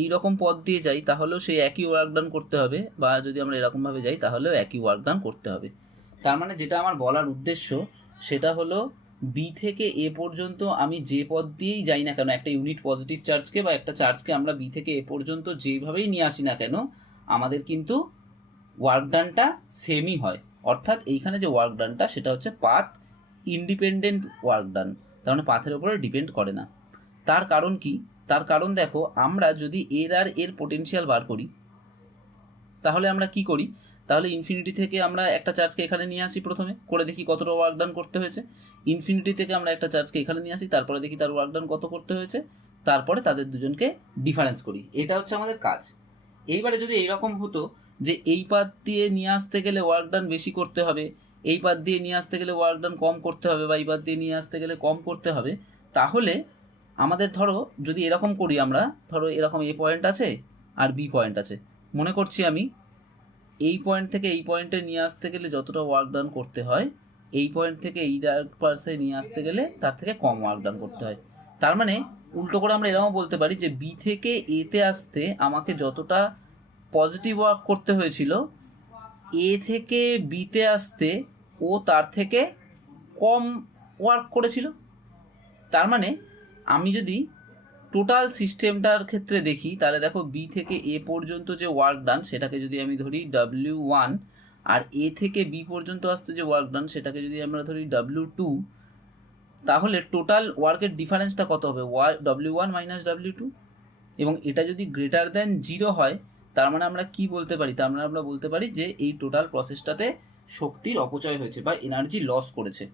এই রকম পথ দিয়ে যাই তাহলেও সেই একই ওয়ার্ক ডান করতে হবে, বা যদি আমরা এরকমভাবে যাই তাহলেও একই ওয়ার্ক ডান করতে হবে। তার মানে যেটা আমার বলার উদ্দেশ্য সেটা হলো বি থেকে এ পর্যন্ত আমি যে পথ দিয়েই যাই না কেন, একটা ইউনিট পজিটিভ চার্জকে বা একটা চার্জকে আমরা বি থেকে এ পর্যন্ত যেভাবেই নিয়ে আসি না কেন, আমাদের কিন্তু ওয়ার্ক ডানটা সেমই হয়। অর্থাৎ এইখানে যে ওয়ার্ক ডানটা সেটা হচ্ছে পাথ ইন্ডিপেন্ডেন্ট ওয়ার্ক ডান, তার মানে পাথের উপরে ডিপেন্ড করে না। তার কারণ কি? তার কারণ দেখো, আমরা যদি এর আর এর পোটেনশিয়াল বার করি, তাহলে আমরা কি করি? তাহলে ইনফিনিটি থেকে আমরা একটা চার্জকে এখানে নিয়ে আসি, প্রথমে করে দেখি কতটা ওয়ার্ক ডান করতে হয়েছে। ইনফিনিটি থেকে আমরা একটা চার্জকে এখানে নিয়ে আসি, তারপরে দেখি তার ওয়ার্ক ডান কত করতে হয়েছে, তারপরে তাদের দুজনকে ডিফারেন্স করি। এটা হচ্ছে আমাদের কাজ। এইবারে যদি এইরকম হতো যে এই পাত দিয়ে নিয়ে আসতে গেলে ওয়ার্ক ডান বেশি করতে হবে, এই পাত দিয়ে নিয়ে আসতে গেলে ওয়ার্ক ডান কম করতে হবে, বা এই পাত দিয়ে নিয়ে আসতে গেলে কম করতে হবে, তাহলে আমাদের ধরো যদি এরকম করি, আমরা ধরো এরকম এ পয়েন্ট আছে আর বি পয়েন্ট আছে, মনে করছি আমি এই পয়েন্ট থেকে এই পয়েন্টে নিয়ে আসতে গেলে যতটা ওয়ার্ক ডান করতে হয়, এই পয়েন্ট থেকে এই পাশে নিয়ে আসতে গেলে তার থেকে কম ওয়ার্ক ডান করতে হয়। তার মানে উল্টো করে আমরা এরকম বলতে পারি যে বি থেকে এতে আসতে আমাকে যতটা পজিটিভ ওয়ার্ক করতে হয়েছিল, এ থেকে বিতে আসতে ও তার থেকে কম ওয়ার্ক করেছিল। তার মানে আমি যদি টোটাল সিস্টেমটার ক্ষেত্রে দেখি, তাহলে দেখো বি থেকে এ পর্যন্ত যে ওয়ার্ক ডান সেটাকে যদি আমি ধরি W1, আর এ থেকে বি পর্যন্ত আসতে যে ওয়ার্ক ডান সেটাকে যদি আমরা ধরি W2, তাহলে টোটাল ওয়ার্কের ডিফারেন্সটা কত হবে? W1 minus W2। এবং এটা যদি গ্রেটার দ্যান 0 হয়, তার মানে আমরা কি বলতে পারি? তার মানে আমরা বলতে পারি যে এই টোটাল প্রসেসটাতে শক্তির অপচয় হয়েছে বা এনার্জি লস করেছে।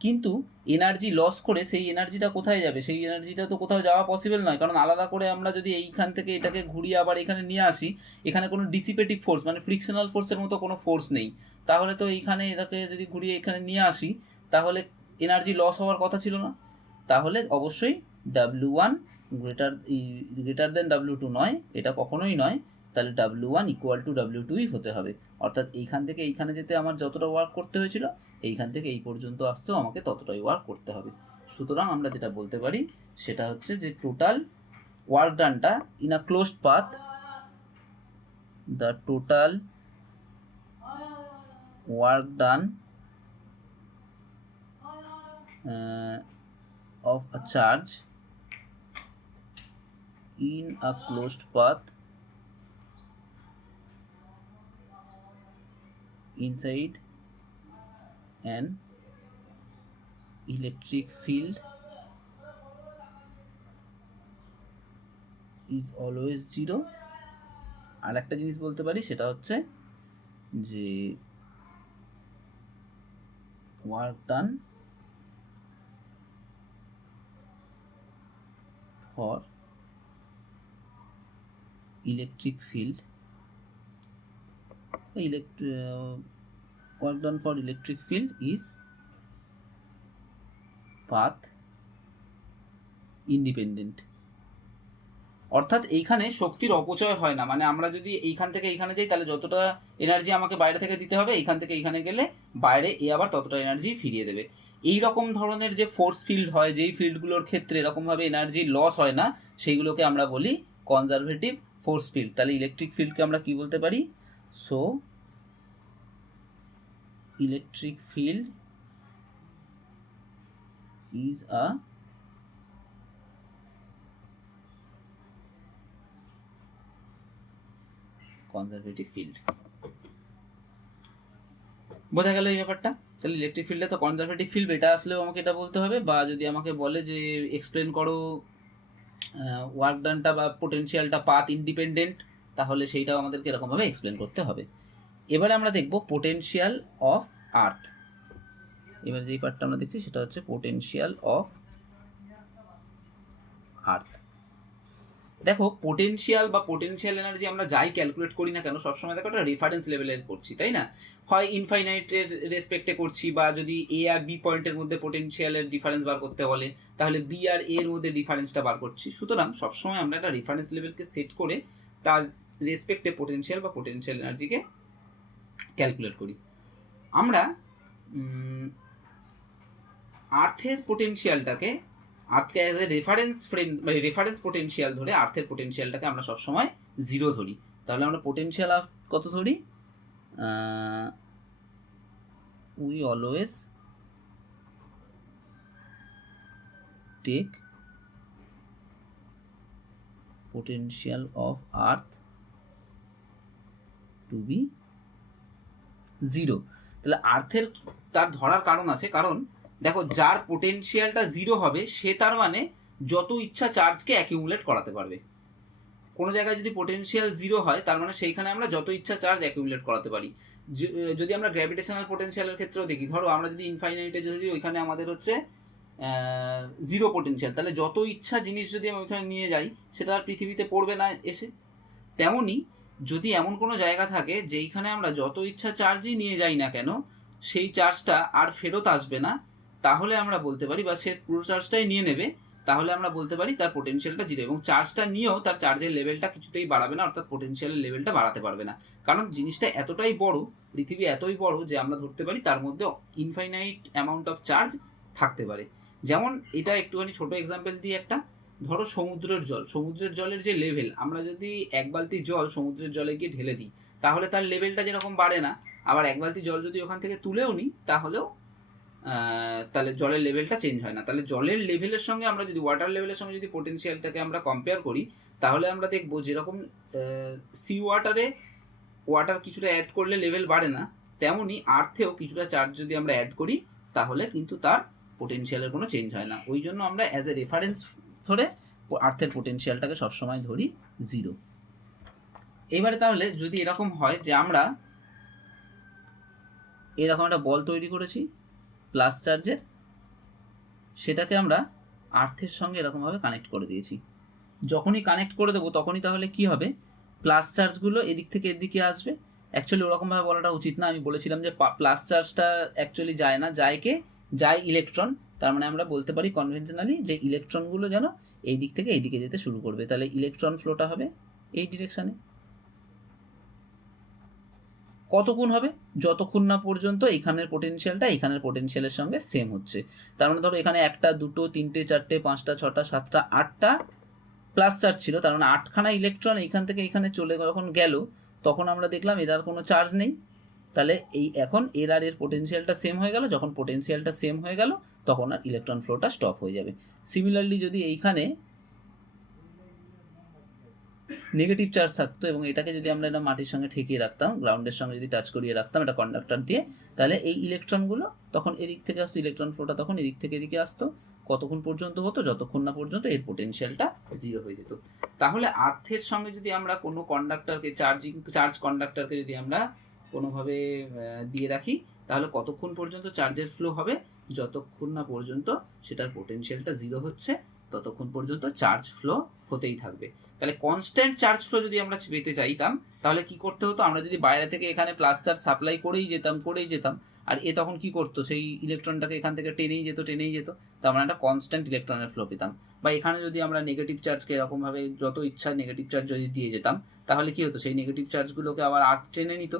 কিন্তু এনার্জি লস করে সেই এনার্জিটা কোথায় যাবে? সেই এনার্জিটা তো কোথাও যাওয়া পসিবল নয়, কারণ আলাদা করে আমরা যদি এইখান থেকে এটাকে ঘুরিয়ে আবার এখানে নিয়ে আসি, এখানে কোনো ডিসিপেটিভ ফোর্স মানে ফ্রিকশনাল ফোর্সের মতো কোনো ফোর্স নেই। তাহলে তো এইখানে এটাকে যদি ঘুরিয়ে এখানে নিয়ে আসি, তাহলে এনার্জি লস হওয়ার কথা ছিল না। তাহলে অবশ্যই W1 গ্রেটার দেন W2 নয়, এটা কখনোই নয়। তাহলে W1 ইকুয়াল টু W2ই হতে হবে। অর্থাৎ এইখান থেকে এইখানে যেতে আমার যতটা ওয়ার্ক করতে হয়েছিল, এইখান থেকে এই পর্যন্ত আসতেও আমাকে ততটাই ওয়ার্ক করতে হবে। সুতরাং আমরা যেটা বলতে পারি সেটা হচ্ছে যে টোটাল ওয়ার্ক ডানটা in a closed path, the total work done of a charge in a closed path inside an electric field is always 0। আর একটা জিনিস বলতে পারি সেটা হচ্ছে যে work done for electric field work done for electric field is path independent। অর্থাৎ এইখানে শক্তির অপচয় হয় না, মানে আমরা যদি এইখান থেকে এইখানে যাই তাহলে যতটা এনার্জি আমাকে বাইরে থেকে দিতে হবে, এইখান থেকে এইখানে গেলে বাইরে এ আবার ততটা এনার্জি ফিরিয়ে দেবে। এই রকম ধরনের যে ফোর্স ফিল্ড হয়, যেই ফিল্ডগুলোর ক্ষেত্রে এরকমভাবে এনার্জি লস হয় না, সেইগুলোকে আমরা বলি কনজারভেটিভ ফোর্স ফিল্ড। তাহলে ইলেকট্রিক ফিল্ডকে আমরা কি বলতে পারি? So electric field is a conservative field. বোঝা গেল এই ব্যাপারটা? তাহলে ইলেকট্রিক ফিল্ডে তো কনজারভেটিভ ফিল্ড, এটা আসলেও আমাকে এটা বলতে হবে। বা যদি আমাকে বলে যে এক্সপ্লেন করো ওয়ার্ক ডানটা বা পোটেনশিয়ালটা পাথ ইন্ডিপেন্ডেন্ট, তাহলে সেইটাও আমাদেরকে এরকমভাবে এক্সপ্লেন করতে হবে। এবারে আমরা দেখব পোটেনশিয়াল অফ আর্থ। এবারে যেই পার্টটা আমরা দেখছি সেটা হচ্ছে পোটেনশিয়াল অফ আর্থ। দেখো পোটেনশিয়াল বা পোটেনশিয়াল এনার্জি আমরা যাই ক্যালকুলেট করি না কেন, সবসময় দেখো একটা রেফারেন্স লেভেলের করছি, তাই না? হয় ইনফাইনাইটের রেসপেক্টে করছি, বা যদি এ আর বি পয়েন্টের মধ্যে পোটেনশিয়ালের ডিফারেন্স বার করতে বলে তাহলে বি আর এ এর মধ্যে ডিফারেন্সটা বার করছি। সুতরাং সবসময় আমরা একটা রেফারেন্স লেভেলকে সেট করে তার রেসপেক্টে পোটেনশিয়াল বা পোটেনশিয়াল এনার্জিকে ক্যালকুলেট করি। আমরা আর্থের পোটেনশিয়ালটাকে, আর্থকে অ্যাজ এ রেফারেন্স ফ্রেম বা রেফারেন্স পোটেনশিয়াল ধরে আর্থের পোটেনশিয়ালটাকে আমরা সবসময় 0 ধরি। তাহলে আমরা পোটেনশিয়াল কত ধরি? We always take potential of earth to be 0। তাহলে আর্থের তার ধরার কারণ আছে, কারণ দেখো যার পোটেনশিয়ালটা 0 হবে সে তার মানে যত ইচ্ছা চার্জকে অ্যাকিউমুলেট করাতে পারবে। কোনো জায়গায় যদি পোটেনশিয়াল 0 হয় তার মানে সেইখানে আমরা যত ইচ্ছা চার্জ অ্যাকিউমুলেট করাতে পারি। যদি আমরা গ্র্যাভিটেশনাল পোটেনশিয়ালের ক্ষেত্রেও দেখি, ধরো আমরা যদি ইনফাইনাইটে যদি ওইখানে আমাদের হচ্ছে 0 পোটেনশিয়াল, তাহলে যত ইচ্ছা জিনিস যদি আমি ওইখানে নিয়ে যাই সেটা আর পৃথিবীতে পড়বে না এসে। তেমনই যদি এমন কোনো জায়গা থাকে যেইখানে আমরা যত ইচ্ছা চার্জই নিয়ে যাই না কেন সেই চার্জটা আর ফেরত আসবে না, তাহলে আমরা বলতে পারি, বা সে পুরো চার্জটাই নিয়ে নেবে, তাহলে আমরা বলতে পারি তার পোটেনশিয়ালটা 0। এবং চার্জটা নিয়েও তার চার্জের লেভেলটা কিছুতেই বাড়াবে না, অর্থাৎ পোটেনশিয়ালের লেভেলটা বাড়াতে পারবে না। কারণ জিনিসটা এতটাই বড়, পৃথিবী এতই বড় যে আমরা ধরতে পারি তার মধ্যে ইনফাইনাইট অ্যামাউন্ট অফ চার্জ থাকতে পারে। যেমন এটা একটুখানি ছোট এক্সাম্পল দিয়ে একটা, ধরো সমুদ্রের জল, সমুদ্রের জলের যে লেভেল, আমরা যদি 1 বালতি জল সমুদ্রের জলে গিয়ে ঢেলে দিই তাহলে তার লেভেলটা যেরকম বাড়ে না, আবার 1 বালতি জল যদি ওখান থেকে তুলেও নিই তাহলেও তাহলে জলের লেভেলটা চেঞ্জ হয় না। তাহলে জলের লেভেলের সঙ্গে আমরা যদি ওয়াটার লেভেলের সঙ্গে যদি পোটেনশিয়ালটাকে আমরা কম্পেয়ার করি তাহলে আমরা দেখবো যেরকম সি ওয়াটারে ওয়াটার কিছুটা অ্যাড করলে লেভেল বাড়ে না, তেমনই আর্থেও কিছুটা চার্জ যদি আমরা অ্যাড করি তাহলে কিন্তু তার পোটেনশিয়ালের কোনো চেঞ্জ হয় না। ওই জন্য আমরা অ্যাজ এ রেফারেন্স ধরে আর্থের পোটেনশিয়ালটাকে সবসময় ধরি 0। এবারে তাহলে যদি এরকম হয় যে আমরা এরকম একটা বল তৈরি করেছি প্লাস চার্জের, সেটাকে আমরা আর্থের সঙ্গে এরকমভাবে কানেক্ট করে দিয়েছি, যখনই কানেক্ট করে দেবো তখনই তাহলে কি হবে, প্লাস চার্জগুলো এদিক থেকে এদিকে আসবে। অ্যাকচুয়ালি ওরকমভাবে বলাটা উচিত না, আমি বলেছিলাম যে প্লাস চার্জটা অ্যাকচুয়ালি যায় না, যায় ইলেকট্রন। তার মানে আমরা বলতে পারি কনভেনশনালি যে ইলেকট্রনগুলো যেন এই দিক থেকে এইদিকে যেতে শুরু করবে, তাহলে ইলেকট্রন ফ্লোটা হবে এই ডিরেকশানে। কতক্ষণ হবে, যতক্ষণ না পর্যন্ত এখানের পোটেনশিয়ালটা এখানের পোটেনশিয়ালের সঙ্গে সেম হচ্ছে। তার মানে ধরো এখানে 1টা 2টো 3টে 4টে 5টা 6টা 7টা 8টা প্লাস চার্জ ছিল, তার মানে 8খানা ইলেকট্রন এইখান থেকে এখানে চলে যখন গেল তখন আমরা দেখলাম এর আর কোনো চার্জ নেই। তাহলে এই এখন এর আর এর পোটেনশিয়ালটা সেম হয়ে গেল, যখন পোটেনশিয়ালটা সেম হয়ে গেল তখন আর ইলেকট্রন ফ্লোটা স্টপ হয়ে যাবে। সিমিলারলি যদি এইখানে নেগেটিভ চার্জ থাকতো এবং এটাকে যদি আমরা এটা মাটির সঙ্গে ঠেকিয়ে রাখতাম, গ্রাউন্ডের সঙ্গে যদি টাচ করিয়ে রাখতাম এটা কন্ডাক্টর দিয়ে, তাহলে এই ইলেকট্রনগুলো তখন এদিক থেকে আসতো, ইলেকট্রন ফ্লোটা তখন এদিক থেকে এদিকে আসতো। কতক্ষণ পর্যন্ত হতো, যতক্ষণ না পর্যন্ত এর পোটেনশিয়ালটা 0 হয়ে যেত। তাহলে আর্থের সঙ্গে যদি আমরা কোনো কন্ডাক্টরকে চার্জ কন্ডাক্টরকে যদি আমরা কোনোভাবে দিয়ে রাখি তাহলে কতক্ষণ পর্যন্ত চার্জের ফ্লো হবে, যতক্ষণ না পর্যন্ত সেটার পোটেনশিয়ালটা 0 হচ্ছে ততক্ষণ পর্যন্ত চার্জ ফ্লো হতেই থাকবে। তাহলে কনস্ট্যান্ট চার্জ ফ্লো যদি আমরা পেতে চাইতাম তাহলে কি করতে হতো, আমরা যদি বাইরে থেকে এখানে প্লাস চার্জ সাপ্লাই করেই যেতাম আর এ তখন কি করতো, সেই ইলেকট্রনটাকে এখান থেকে টেনেই যেত, তো আমরা একটা কনস্ট্যান্ট ইলেকট্রনের ফ্লো পেতাম। বা এখানে যদি আমরা নেগেটিভ চার্জকে এরকমভাবে যত ইচ্ছা নেগেটিভ চার্জ যদি দিয়ে যেতাম তাহলে কি হতো, সেই নেগেটিভ চার্জগুলোকে আবার আর্থ টেনে নিত,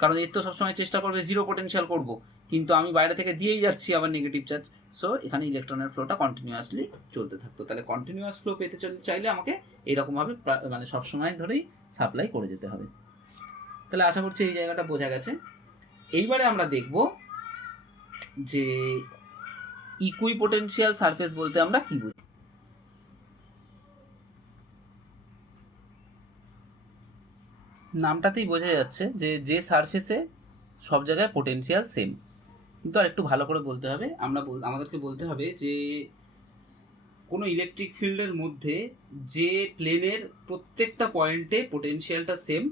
কারণ এর তো সবসময় চেষ্টা করবে 0 পোটেনশিয়াল করব, কিন্তু আমি বাইরে থেকে দিয়েই যাচ্ছি আবার নেগেটিভ চার্জ, সো এখানে ইলেকট্রনের ফ্লোটা কন্টিনিউয়াসলি চলতে থাকতো। তাহলে কন্টিনিউয়াস ফ্লো পেতে চাইলে আমাকে এরকমভাবে মানে সবসময় ধরেই সাপ্লাই করে যেতে হবে। তাহলে আশা করছি এই জায়গাটা বোঝা গেছে। এইবারে আমরা দেখব যে ইকুইপোটেনশিয়াল সারফেস বলতে আমরা কি বুঝি। নামটাতেই বোঝা যাচ্ছে যে সারফেসে সব জায়গায় পোটেনশিয়াল সেম, কিন্তু আর একটু ভালো করে বলতে হবে, আমাদেরকে বলতে হবে যে কোনো ইলেকট্রিক ফিল্ডের মধ্যে যে প্লেনের প্রত্যেকটা পয়েন্টে পোটেনশিয়ালটা সেম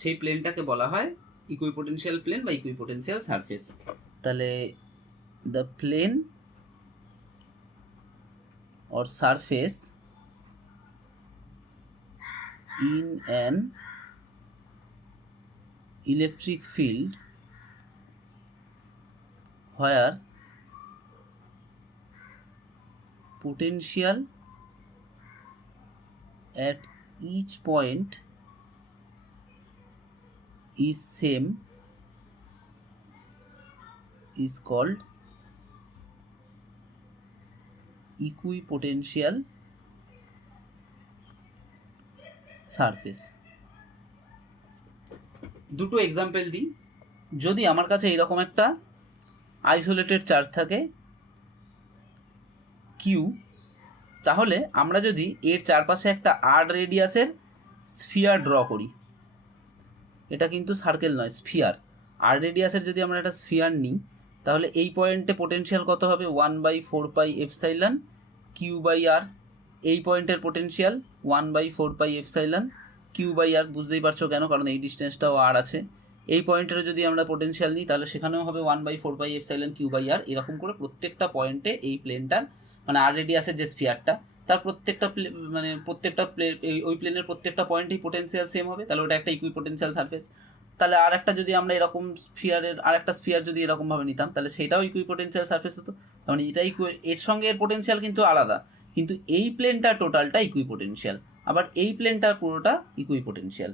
সেই প্লেনটাকে বলা হয় ইকুইপোটেনশিয়াল প্লেন বা ইকুইপোটেনশিয়াল সারফেস। তাহলে the plane or surface in an electric field where potential at each point is same is called equipotential surface. দুটো এক্সাম্পল দিই। যদি আমার কাছে এরকম একটা আইসোলেটেড চার্জ থাকে কিউ, তাহলে আমরা যদি এর চারপাশে একটা আর রেডিয়াসের স্ফিয়ার ড্র করি, এটা কিন্তু সার্কেল নয় স্ফিয়ার, আর রেডিয়াসের যদি আমরা একটা স্ফিয়ার নিই তাহলে এই পয়েন্টে পোটেনশিয়াল কত হবে 1/4πε Q/r। এই পয়েন্টের পোটেনশিয়াল 1/4πε Q/r। বুঝতেই পারছো কেন, কারণ এই ডিস্টেন্সটাও আর আছে। এই পয়েন্টেরও যদি আমরা পোটেনশিয়াল নিই তাহলে সেখানেও হবে 1/4πε Q/r। এরকম করে প্রত্যেকটা পয়েন্টে এই প্লেনটার মানে আর রেডিয়াসের যে স্ফিয়ারটা তার প্রত্যেকটা ওই প্লেনের প্রত্যেকটা পয়েন্টেই পোটেনশিয়াল সেম হবে, তাহলে ওটা একটা ইকুইপোটেনশিয়াল সারফেস। তাহলে আর একটা যদি আমরা এরকম স্ফিয়ার যদি এরকমভাবে নিতাম তাহলে সেটাও ইকুইপোটেনশিয়াল সারফেস হতো। মানে এটা এর সঙ্গে এর পোটেনশিয়াল কিন্তু আলাদা, কিন্তু এই প্লেনটা টোটালটা ইকুইপোটেনশিয়াল, আবার এই প্লেনটা পুরোটা ইকুইপোটেনশিয়াল।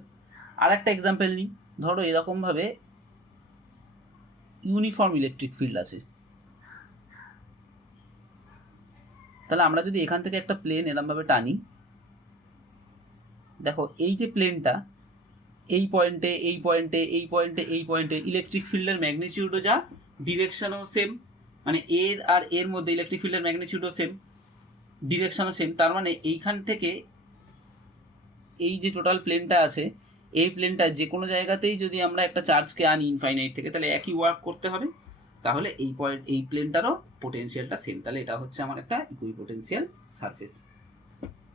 আর একটা এক্সাম্পল নিই, ধরো এরকমভাবে ইউনিফর্ম ইলেকট্রিক ফিল্ড আছে। তাহলে আমরা যদি এখান থেকে একটা প্লেন এরকমভাবে টানি, দেখো এই যে প্লেনটা এই পয়েন্টে এই পয়েন্টে এই পয়েন্টে এই পয়েন্টে ইলেকট্রিক ফিল্ডের ম্যাগনিটিউডও যা, ডিরেকশনও সেম, মানে এর আর এর মধ্যে ইলেকট্রিক ফিল্ডের ম্যাগনিটিউডও সেম, ডিরেকশনও সেম। তার মানে এইখান থেকে এই যে টোটাল প্লেনটা আছে এই প্লেনটা যে কোনো জায়গাতেই যদি আমরা একটা চার্জকে আনি ইনফাইনাইট থেকে তাহলে একই ওয়ার্ক করতে হবে। তাহলে এই প্লেনটারও পোটেনশিয়ালটা সেম। তাহলে এটা হচ্ছে আমার একটা ইকুইপোটেনশিয়াল সারফেস।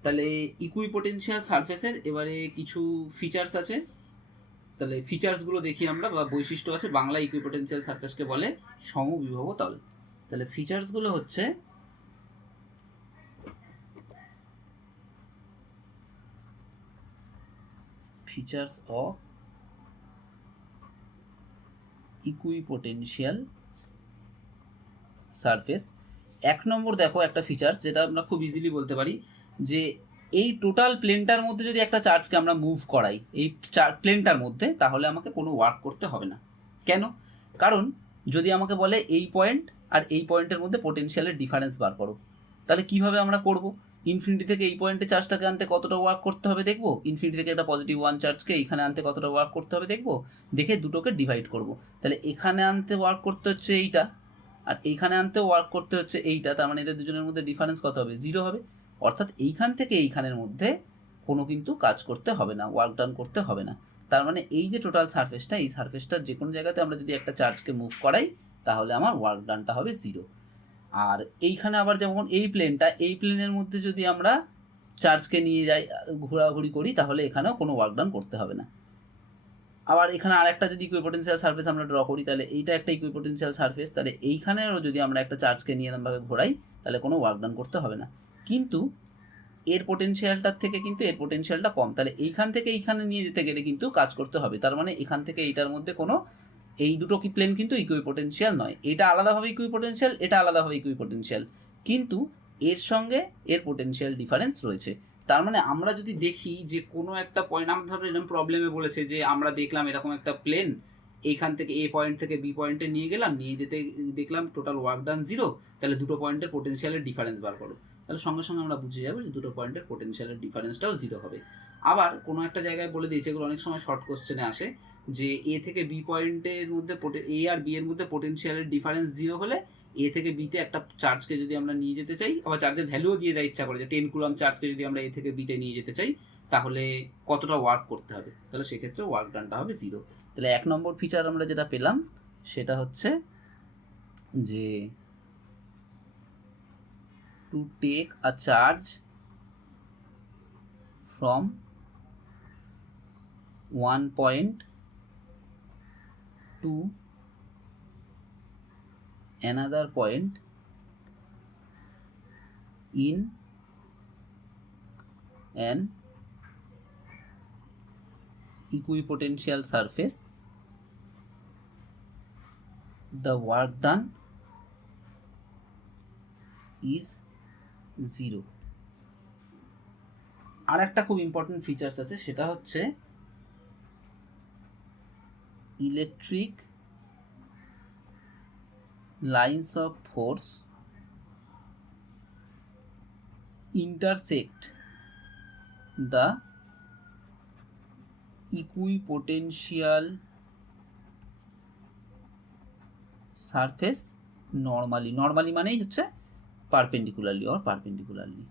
তাহলে ইকুইপোটেনশিয়াল সারফেসের এবারে কিছু ফিচার্স আছে, তাহলে ফিচার্সগুলো দেখি আমরা, বা বৈশিষ্ট্য আছে। বাংলা ইকুইপোটেনশিয়াল সারফেসকে বলে সমবিভব তল। তাহলে ফিচার্সগুলো হচ্ছে ফিচার্স অফ ইকুইপোটেনশিয়াল সারফেস। 1 নম্বর দেখো একটা ফিচার্স যেটা আমরা খুব ইজিলি বলতে পারি যে এই টোটাল প্লেনটার মধ্যে যদি একটা চার্জকে আমরা মুভ করাই এই প্লেনটার মধ্যে, তাহলে আমাকে কোনো ওয়ার্ক করতে হবে না। কেন? কারণ যদি আমাকে বলে এই পয়েন্ট আর এই পয়েন্টের মধ্যে পোটেনশিয়ালের ডিফারেন্স বার করো, তাহলে কিভাবে আমরা করব? ইনফিনিটি থেকে এই পয়েন্টে চার্জটাকে আনতে কতটা ওয়ার্ক করতে হবে দেখবো, ইনফিনিটি থেকে একটা পজিটিভ 1 চার্জকে এইখানে আনতে কতটা ওয়ার্ক করতে হবে দেখবো, দেখে দুটোকে ডিভাইড করব। তাহলে এখানে আনতে ওয়ার্ক করতে হচ্ছে এইটা, আর এইখানে আনতেও ওয়ার্ক করতে হচ্ছে এইটা, তার মানে এদের দুজনের মধ্যে ডিফারেন্স কত হবে? 0 হবে। অর্থাৎ এইখান থেকে এইখানের মধ্যে কোনো কিন্তু কাজ করতে হবে না, ওয়ার্ক ডান করতে হবে না। তার মানে এই যে টোটাল সারফেসটা, এই সারফেসটার যে কোনো জায়গাতে আমরা যদি একটা চার্জকে মুভ করাই তাহলে আমার ওয়ার্ক ডানটা হবে 0। আর এইখানে আবার যেমন এই প্লেনটা, এই প্লেনের মধ্যে যদি আমরা চার্জকে নিয়ে যাই ঘোরাঘুরি করি তাহলে এখানেও কোনো ওয়ার্ক ডান করতে হবে না। আবার এখানে আরেকটা যদি ইকুইপোটেনশিয়াল সারফেস আমরা ড্র করি তাহলে এইটা একটা ইকুইপোটেনশিয়াল সারফেস, তাহলে এইখানেও যদি আমরা একটা চার্জকে নিয়ে এরকমভাবে ঘোরাই তাহলে কোনো ওয়ার্ক ডান করতে হবে না। কিন্তু এর পোটেনশিয়ালটার থেকে কিন্তু এর পোটেনশিয়ালটা কম, তাহলে এইখান থেকে এইখানে নিয়ে যেতে গেলে কিন্তু কাজ করতে হবে। তার মানে এখান থেকে এইটার মধ্যে কোনো, এই দুটো কি প্লেন কিন্তু ইকুইপোটেনশিয়াল নয়, এটা আলাদাভাবে ইকুইপোটেনশিয়াল, এটা আলাদাভাবে ইকুইপোটেনশিয়াল, কিন্তু এর সঙ্গে এর পোটেনশিয়াল ডিফারেন্স রয়েছে। তার মানে আমরা যদি দেখি যে কোনো একটা পয়েন্ট, আমরা ধরো এরকম প্রবলেমে বলেছে যে আমরা দেখলাম এরকম একটা প্লেন, এইখান থেকে এ পয়েন্ট থেকে বি পয়েন্টে নিয়ে গেলাম, নিয়ে যেতে দেখলাম টোটাল ওয়ার্ক ডান 0, তাহলে দুটো পয়েন্টের পোটেনশিয়ালের ডিফারেন্স বার করো। তাহলে সঙ্গে সঙ্গে আমরা বুঝে যাবো যে দুটো পয়েন্টের পোটেনশিয়ালের ডিফারেন্সটাও 0 হবে। আবার কোনো একটা জায়গায় বলে দিয়েছে, এগুলো অনেক সময় শর্ট কোশ্চেনে আসে, যে এ থেকে বি পয়েন্টের মধ্যে এ আর বি এর মধ্যে পোটেনশিয়ালের ডিফারেন্স 0 হলে এ থেকে বিতে একটা চার্জকে যদি আমরা নিয়ে যেতে চাই, আবার চার্জের ভ্যালুও দিয়ে দেয় ইচ্ছা করে, যে 10 কুলম্ব চার্জকে যদি আমরা এ থেকে বিতে নিয়ে যেতে চাই তাহলে কতটা ওয়ার্ক করতে হবে, তাহলে সেক্ষেত্রে ওয়ার্ক ডানটা হবে 0। তাহলে 1 নম্বর ফিচার আমরা যেটা পেলাম সেটা হচ্ছে যে to take a charge from one point to another point in an equipotential surface, the work done is 0। আর একটা খুব ইম্পর্টেন্ট ফিচার্স আছে, সেটা হচ্ছে electric lines of force intersect the equipotential surface normally। normally মানেই হচ্ছে perpendicularly or perpendicularly।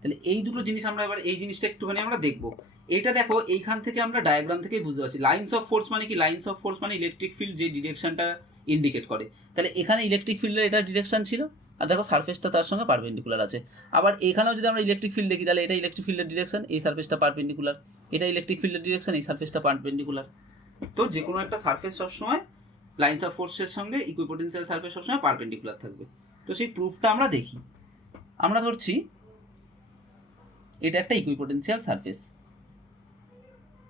তাহলে এই দুটো জিনিস আমরা এবার এই জিনিসটা একটুখানি আমরা দেখবো। এইটা দেখো, এইখান থেকে আমরা ডায়াগ্রাম থেকেই বুঝতে পারছি লাইন্স অফ ফোর্স মানে কি, লাইন্স অফ ফোর্স মানে ইলেকট্রিক ফিল্ড যে ডিরেকশনটা ইন্ডিকেট করে। তাহলে এখানে ইলেকট্রিক ফিল্ডের এটা ডিরেকশন ছিল, আর দেখো সারফেসটা তার সঙ্গে পারপেন্ডিকুলার আছে। আবার এখানেও যদি আমরা ইলেকট্রিক ফিল্ড দেখি তাহলে এটা ইলেকট্রিক ফিল্ডের ডিরেকশন, এই সারফেসটা পারপেন্ডিকুলার, এটা ইলেকট্রিক ফিল্ডের ডিরেকশন, এই সারফেসটা পারপেন্ডিকুলার। তো যে কোনো একটা সারফেস সবসময় লাইন্স অফ ফোর্সের সঙ্গে ইকুইপোটেনশিয়াল সারফেস সবসময় পারপেন্ডিকুলার থাকবে। তো সেই প্রুফটা আমরা দেখি। আমরা ধরছি এটা একটা ইকুইপোটেনশিয়াল সারফেস,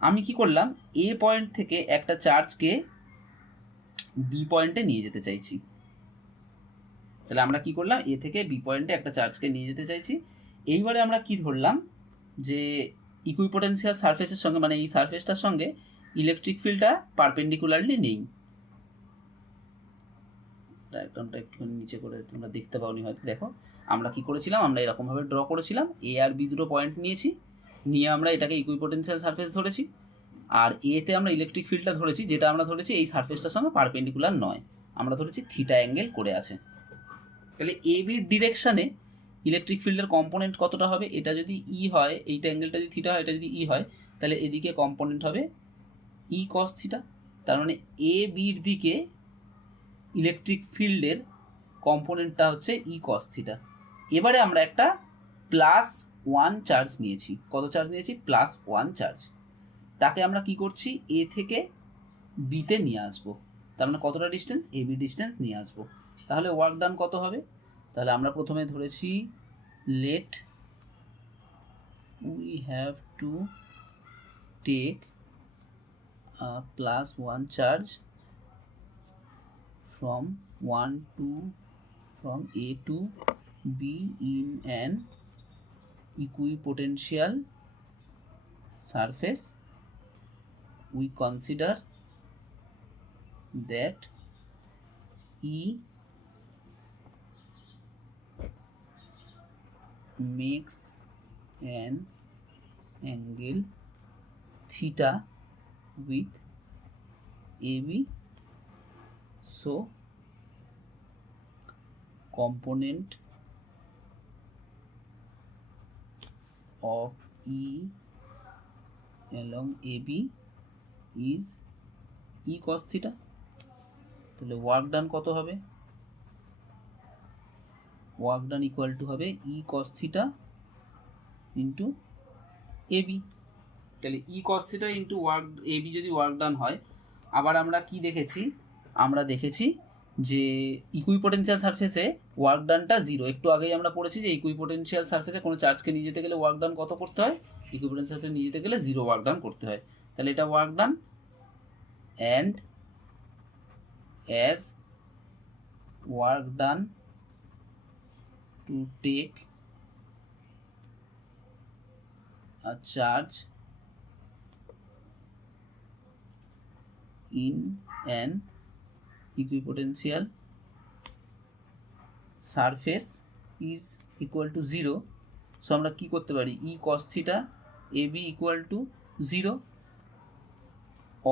আমি কি করলাম, এ পয়েন্ট থেকে একটা চার্জকে বি পয়েন্টে নিয়ে যেতে চাইছি। তাহলে আমরা কি করলাম, এ থেকে বি পয়েন্টে একটা চার্জকে নিয়ে যেতে চাইছি। এইবারে আমরা কি ধরলাম, যে ইকুইপোটেনশিয়াল সারফেসের সঙ্গে মানে এই সারফেসটার সঙ্গে ইলেকট্রিক ফিল্ডটা পারপেন্ডিকুলারলি নেই। ডায়াগ্রামটা একটু নিচে করে তোমরা দেখতে পাওনি হয়তো। দেখো আমরা কি করেছিলাম, আমরা এরকমভাবে ড্র করেছিলাম, এ আর বি দুটো পয়েন্ট নিয়েছি, নিয়ে আমরা এটাকে ইকুইপোটেনশিয়াল সারফেস ধরেছি, আর এতে আমরা ইলেকট্রিক ফিল্ডটা ধরেছি, যেটা আমরা ধরেছি এই সারফেসটার সঙ্গে পারপেন্ডিকুলার নয়, আমরা ধরেছি থিটা অ্যাঙ্গেল করে আছে। তাহলে এ বির ডিরেকশানে ইলেকট্রিক ফিল্ডের কম্পোনেন্ট কতটা হবে, এটা যদি ই হয়, এইটা অ্যাঙ্গেলটা যদি থিটা হয়, এটা যদি ই হয়, তাহলে এদিকে কম্পোনেন্ট হবে ই কস থিটা। তার মানে এ বির দিকে ইলেকট্রিক ফিল্ডের কম্পোনেন্টটা হচ্ছে ই কস থিটা। এবারে আমরা একটা +1 চার্জ নিয়েছি। কত চার্জ নিয়েছি? +1 চার্জ। তাকে আমরা কি করছি, এ থেকে বিতে নিয়ে আসবো। তার মানে কতটা ডিস্টেন্স, এ বি ডিস্টেন্স নিয়ে আসবো। তাহলে ওয়ার্ক ডান কত হবে? তাহলে আমরা প্রথমে ধরেছি let we have to take +1 charge from A to B in an equipotential surface. We consider that E makes an angle theta with AB, so component of E along AB is E cos theta. তাহলে work ডান কত হবে? Work done equal to হবে E cos theta into AB। তাহলে E cos theta into work AB যদি work done হয়, আবার আমরা কি দেখেছি, আমরা দেখেছি যে ইকুইপোটেনশিয়াল সারফেসে ওয়ার্ক ডানটা 0। একটু আগেই আমরা পড়েছি যে ইকুইপোটেনশিয়াল সারফেসে কোনো চার্জকে নিয়ে যেতে গেলে ওয়ার্ক ডান কত করতে হয়, ইকুইপোটেনশিয়াল সারফেসে নিয়ে যেতে গেলে 0 ওয়ার্ক ডান করতে হয়। তাহলে এটা work done, and as work done to take a charge in an equipotential surface is equal to 0. so আমরা কি করতে পারি, E cos theta AB equal to 0,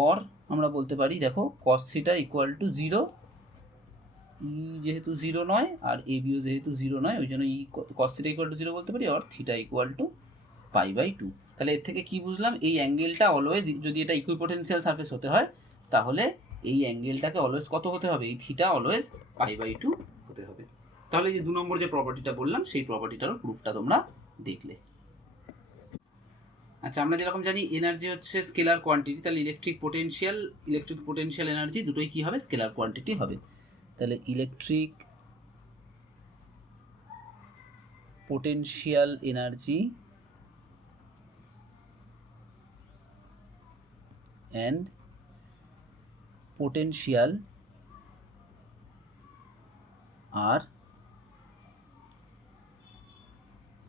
or আমরা বলতে পারি দেখো cos theta equal to 0, E যেহেতু 0 নয় আর AB ও যেহেতু 0 নয়, ওই জন্য E cos theta equal to 0 বলতে পারি, or theta equal to π/2। তাহলে এর থেকে কি বুঝলাম, এই অ্যাঙ্গেলটা অলওয়েজ, যদি এটা ইকুইপোটেনশিয়াল সারফেস হতে হয় তাহলে এই অ্যাঙ্গেলটাকে অলওয়েজ কত হতে হবে, এই থিটা অলওয়েজ π/2 হতে হবে। তাহলে যে 2 নম্বর যে প্রপার্টিটা বললাম সেই প্রপার্টিটারও প্রুফটা তোমরা দেখলে। আচ্ছা, আমরা যেরকম জানি এনার্জি হচ্ছে স্কেলার কোয়ান্টিটি, তাহলে ইলেকট্রিক পোটেনশিয়াল এনার্জি দুটোই কি হবে, স্কেলার কোয়ান্টিটি হবে। তাহলে electric potential energy and potential are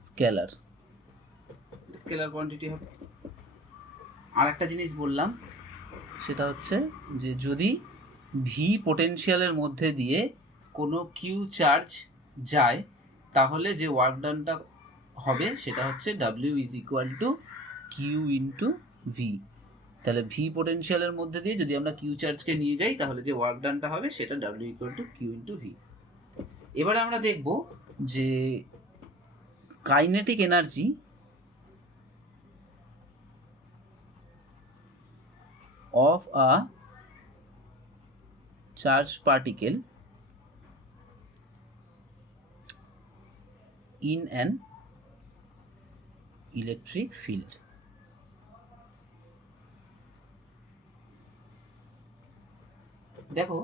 scalar quantity হবে। আর একটা জিনিস বললাম, সেটা হচ্ছে যে যদি ভি পোটেনশিয়ালের মধ্যে দিয়ে কোনো কিউ চার্জ যায় তাহলে যে ওয়ার্ক ডানটা হবে সেটা হচ্ছে W is equal to Q into V. তাহলে ভি পোটেনশিয়ালের মধ্যে দিয়ে যদি আমরা কিউ চার্জকে নিয়ে যাই তাহলে যে ওয়ার্ক ডানটা হবে সেটা W equal to Q into V. এবারে আমরা দেখব যে kinetic energy of a charged particle in an electric field. দেখো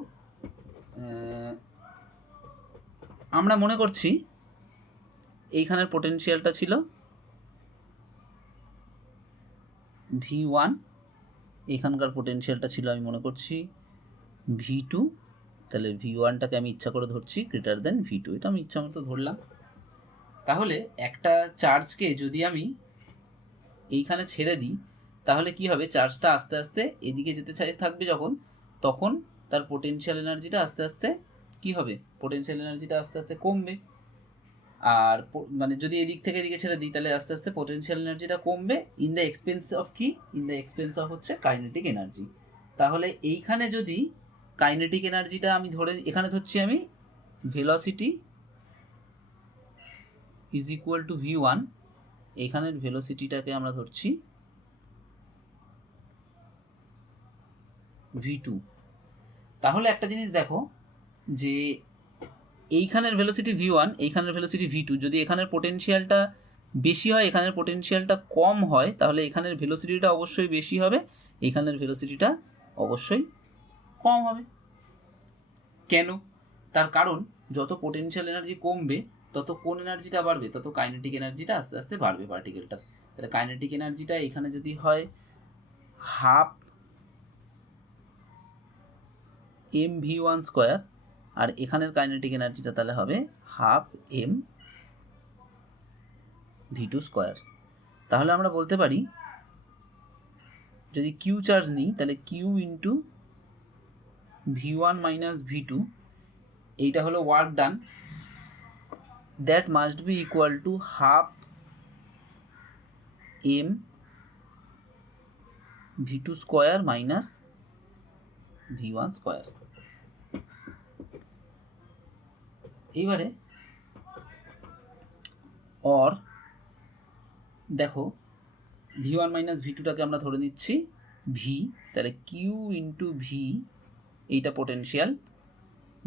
আমরা মনে করছি এইখানের পোটেনশিয়ালটা ছিল V1, এখানকার পোটেনশিয়ালটা ছিল আমি মনে করছি V2, তাহলে V1টাকে আমি ইচ্ছা করে ধরছি গ্রেটার দেন V2, এটা আমি ইচ্ছা মতো ধরলাম। তাহলে একটা চার্জকে যদি আমি এইখানে ছেড়ে দিই তাহলে কি হবে, চার্জটা আস্তে আস্তে এদিকে যেতে থাকবে যখন, তখন তার পোটেনশিয়াল এনার্জিটা আস্তে আস্তে কি হবে, পোটেনশিয়াল এনার্জিটা আস্তে আস্তে কমবে। আর মানে যদি এদিক থেকে এদিকে ছেড়ে দিই তাহলে আস্তে আস্তে পোটেনশিয়াল এনার্জিটা কমবে ইন দ্য এক্সপেন্স অফ কি, ইন দ্য এক্সপেন্স অফ হচ্ছে কাইনেটিক এনার্জি। তাহলে এইখানে যদি কাইনেটিক এনার্জিটা আমি ধরে এখানে ধরছি আমি velocity is equal two V1, এখানের ভেলোসিটিটাকে আমরা ধরছি V2। তাহলে একটা জিনিস দেখো যে এইখানের ভেলোসিটি V1, এইখানের ভেলোসিটি V2, যদি এখানের পোটেনশিয়ালটা বেশি হয় এখানের পোটেনশিয়ালটা কম হয় তাহলে এখানের ভেলোসিটিটা অবশ্যই বেশি হবে, এখানের ভেলোসিটিটা অবশ্যই কম হবে। কেন? তার কারণ যত পোটেনশিয়াল এনার্জি কমবে তত কোন এনার্জিটা বাড়বে, তত কাইনেটিক এনার্জিটা আস্তে আস্তে বাড়বে পার্টিকেলটার। তাহলে কাইনেটিক এনার্জিটা এখানে যদি হয় হাফ mv1 স্কোয়ার, আর এখানের কাইনেটিক এনার্জিটা তাহলে হবে হাফ mv2 স্কোয়ার। তাহলে আমরা বলতে পারি যদি কিউ চার্জ নিই তাহলে Q into V1 minus V2, এইটা হলো work done, that must be equal to half mv2 square minus V1 square. এইবারে অর দেখো V1 মাইনাস V2টাকে আমরা ধরে নিচ্ছি V, তাহলে কিউ ইন্টু ভি, এইটা পোটেনশিয়াল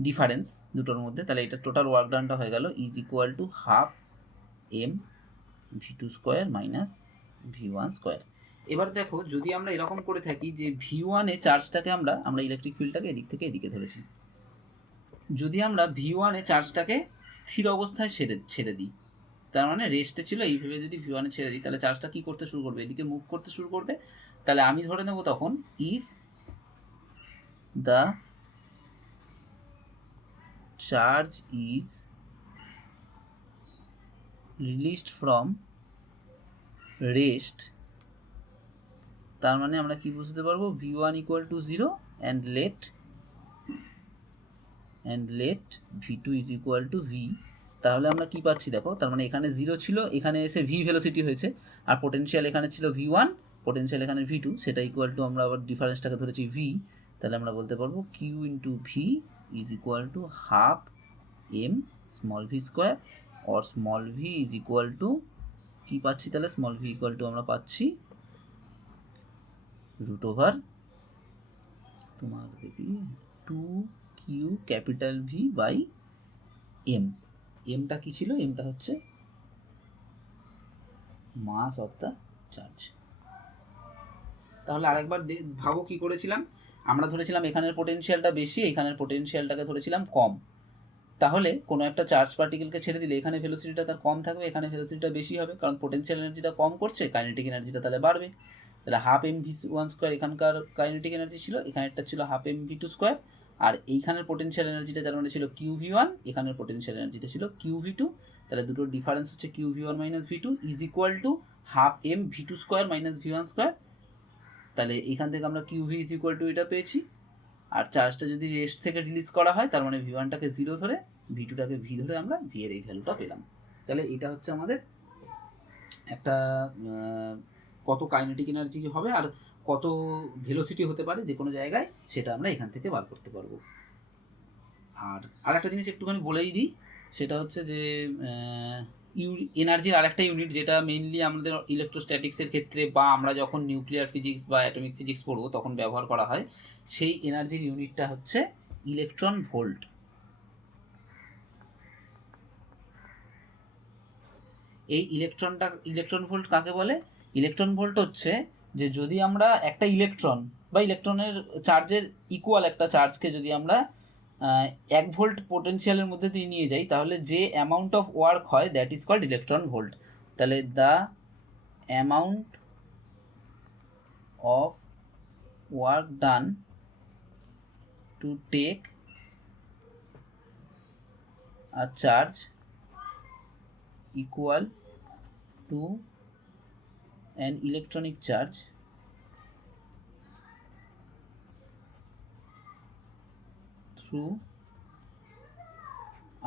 ডিফারেন্স দুটোর মধ্যে, তাহলে এটা টোটাল ওয়ার্ক ডানটা হয়ে গেল is equal to half mv2 square minus V1 square. এবার দেখো যদি আমরা এরকম করে থাকি যে V1 এ চার্জটাকে আমরা ইলেকট্রিক ফিল্ডটাকে এদিক থেকে এদিকে ধরেছি, যদি আমরা V1 এ চার্জটাকে স্থির অবস্থায় ছেড়ে দিই, তার মানে রেস্টে ছিল, এইভাবে যদি V1 এ ছেড়ে দিই তাহলে চার্জটা কি করতে শুরু করবে, এদিকে মুভ করতে শুরু করবে। তাহলে আমি ধরে নেব তখন if the charge is released from rest, তার মানে আমরা কি বুঝতে পারবো V1 equal to 0 and let V2 is equal two V। তাহলে আমরা কি পাচ্ছি দেখো, তার মানে এখানে 0 ছিল, এখানে এসে V ভেলোসিটি হয়েছে, আর পোটেনশিয়াল এখানে ছিল V1, পোটেনশিয়াল এখানে V2, সেটা ইকুয়াল টু আমরা আবার ডিফারেন্সটাকে ধরেছি V। তাহলে আমরা বলতে পারবো Q into V is equal to half m small V square, or small V is equal to কি পাচ্ছি, তাহলে স্মল ভি ইকুয়াল টু আমরা পাচ্ছি রুট ওভার তোমার দেখি 2q capital V by M. এমটা কি ছিল, এমটা হচ্ছে মাস অফ দ্য চার্জ। তাহলে আরেকবার ভাবো কি করেছিলাম, আমরা ধরেছিলাম এখানের পোটেনশিয়ালটা বেশি, এখানের পোটেনশিয়ালটাকে ধরেছিলাম কম। তাহলে কোনো একটা চার্জ পার্টিকেলকে ছেড়ে দিলে এখানে ভেলোসিটিটা তার কম থাকবে, এখানে ভেলোসিটিটা বেশি হবে, কারণ পোটেনশিয়াল এনার্জিটা কম করছে, কাইনেটিক এনার্জিটা তাহলে বাড়বে। তাহলে হাফ mv1 স্কোয়ার এখানকার কাইনেটিক এনার্জি ছিল, এখানেরটা ছিল হাফ mv2 স্কোয়ার, আর এইখানের পোটেনশিয়াল এনার্জিটা যার মানে ছিল QV1, এখানের পোটেনশিয়াল এনার্জিটা ছিল QV2। তাহলে দুটোর ডিফারেন্স হচ্ছে QV1 minus V2 is equal to half mv2 square minus V1 square. তাহলে এখান থেকে আমরা QV ইজ ইকুয়াল টু এটা পেয়েছি, আর চার্জটা যদি রেস্ট থেকে রিলিজ করা হয় তার মানে V1টাকে 0 ধরে V2টাকে V ধরে আমরা V এর এই ভ্যালুটা পেলাম। তাহলে এটা হচ্ছে আমাদের একটা কত কাইনেটিক এনার্জি হবে আর কত ভেলোসিটি হতে পারে যে কোনো জায়গায়, সেটা আমরা এখান থেকে বার করতে পারবো। আর একটা জিনিস একটুখানি বলেই দিই, সেটা হচ্ছে যে এনার্জির আরেকটা ইউনিট যেটা মেইনলি আমাদের ইলেকট্রোস্ট্যাটিক্সের ক্ষেত্রে বা আমরা যখন নিউক্লিয়ার ফিজিক্স বা অ্যাটমিক ফিজিক্স পড়বো তখন ব্যবহার করা হয়, সেই এনার্জির ইউনিটটা হচ্ছে ইলেকট্রন ভোল্ট। এই ইলেকট্রন ভোল্ট কাকে বলে? ইলেকট্রন ভোল্ট হচ্ছে যে যদি আমরা একটা ইলেকট্রন বা ইলেকট্রনের চার্জের ইকুয়াল একটা চার্জকে যদি আমরা 1 ভোল্ট পোটেনশিয়ালের মধ্যে দিয়ে নিয়ে যাই, তাহলে যে অ্যামাউন্ট অফ ওয়ার্ক হয় that is called electron volt. তাহলে the amount of work done to take a charge equal to an electronic charge through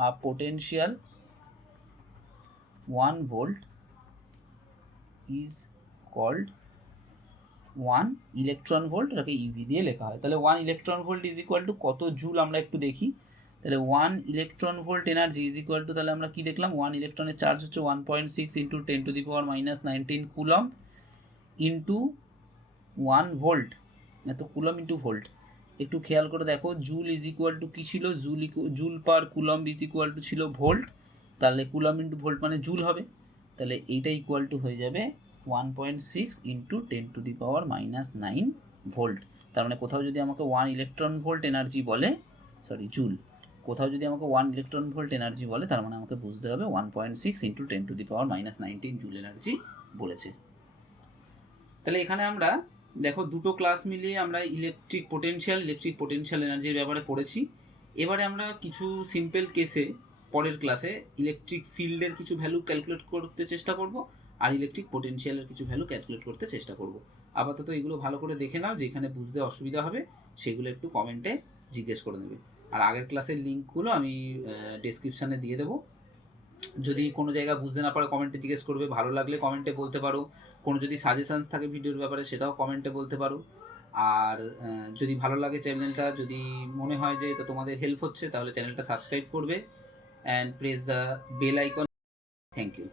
a potential 1 volt is called 1 electron volt. এটাকে EV দিয়ে লেখা হয়। তাহলে 1 electron volt is equal two কত joule আমরা একটু দেখি। তাহলে 1 electron volt energy is equal two, তাহলে আমরা কি দেখলাম, 1 ইলেকট্রনের চার্জ হচ্ছে 1.6 ইন্টু 10⁻⁻19 কুলম ইন্টু 1 ভোল্ট, এত কুলম ইন্টু ভোল্ট। একটু খেয়াল করে দেখো, জুল ইজ ইকুয়াল টু কী ছিল, joule per coulomb is equal two ছিল ভোল্ট, তাহলে কুলম ইন্টু ভোল্ট মানে জুল হবে। তাহলে এইটা ইকুয়াল টু হয়ে যাবে 1.6 ইন্টু 10⁻⁹ ভোল্ট। তার মানে কোথাও যদি আমাকে 1 ইলেকট্রন ভোল্ট এনার্জি বলে, সরি জুল, কোথাও যদি আমাকে 1 ইলেকট্রন ভোল্ট এনার্জি বলে, তার মানে আমাকে বুঝতে হবে 1.6 ইন্টু 10⁻⁹ জুল এনার্জি বলেছে। তাহলে এখানে আমরা দেখো দুটো ক্লাস মিলিয়ে আমরা ইলেকট্রিক পোটেনশিয়াল এনার্জির ব্যাপারে পড়েছি। এবারে আমরা কিছু সিম্পল কেসে পরের ক্লাসে ইলেকট্রিক ফিল্ডের কিছু ভ্যালু ক্যালকুলেট করতে চেষ্টা করব আর ইলেকট্রিক পোটেনশিয়ালের কিছু ভ্যালু ক্যালকুলেট করতে চেষ্টা করব। আপাতত এগুলো ভালো করে দেখে নাও, যেখানে বুঝতে অসুবিধা হবে সেগুলো একটু কমেন্টে জিজ্ঞেস করে নেবে। আর আগের ক্লাসের লিঙ্কগুলো আমি ডেসক্রিপশানে দিয়ে দেবো। যদি কোনো জায়গা বুঝতে না পারো কমেন্টে জিজ্ঞেস করবে, ভালো লাগলে কমেন্টে বলতে পারো, কোনো যদি সাজেশানস থাকে ভিডিওর ব্যাপারে সেটাও কমেন্টে বলতে পারো। আর যদি ভালো লাগে চ্যানেলটা, যদি মনে হয় যে এটা তোমাদের হেল্প হচ্ছে, তাহলে চ্যানেলটা সাবস্ক্রাইব করবে and press the bell icon. Thank you.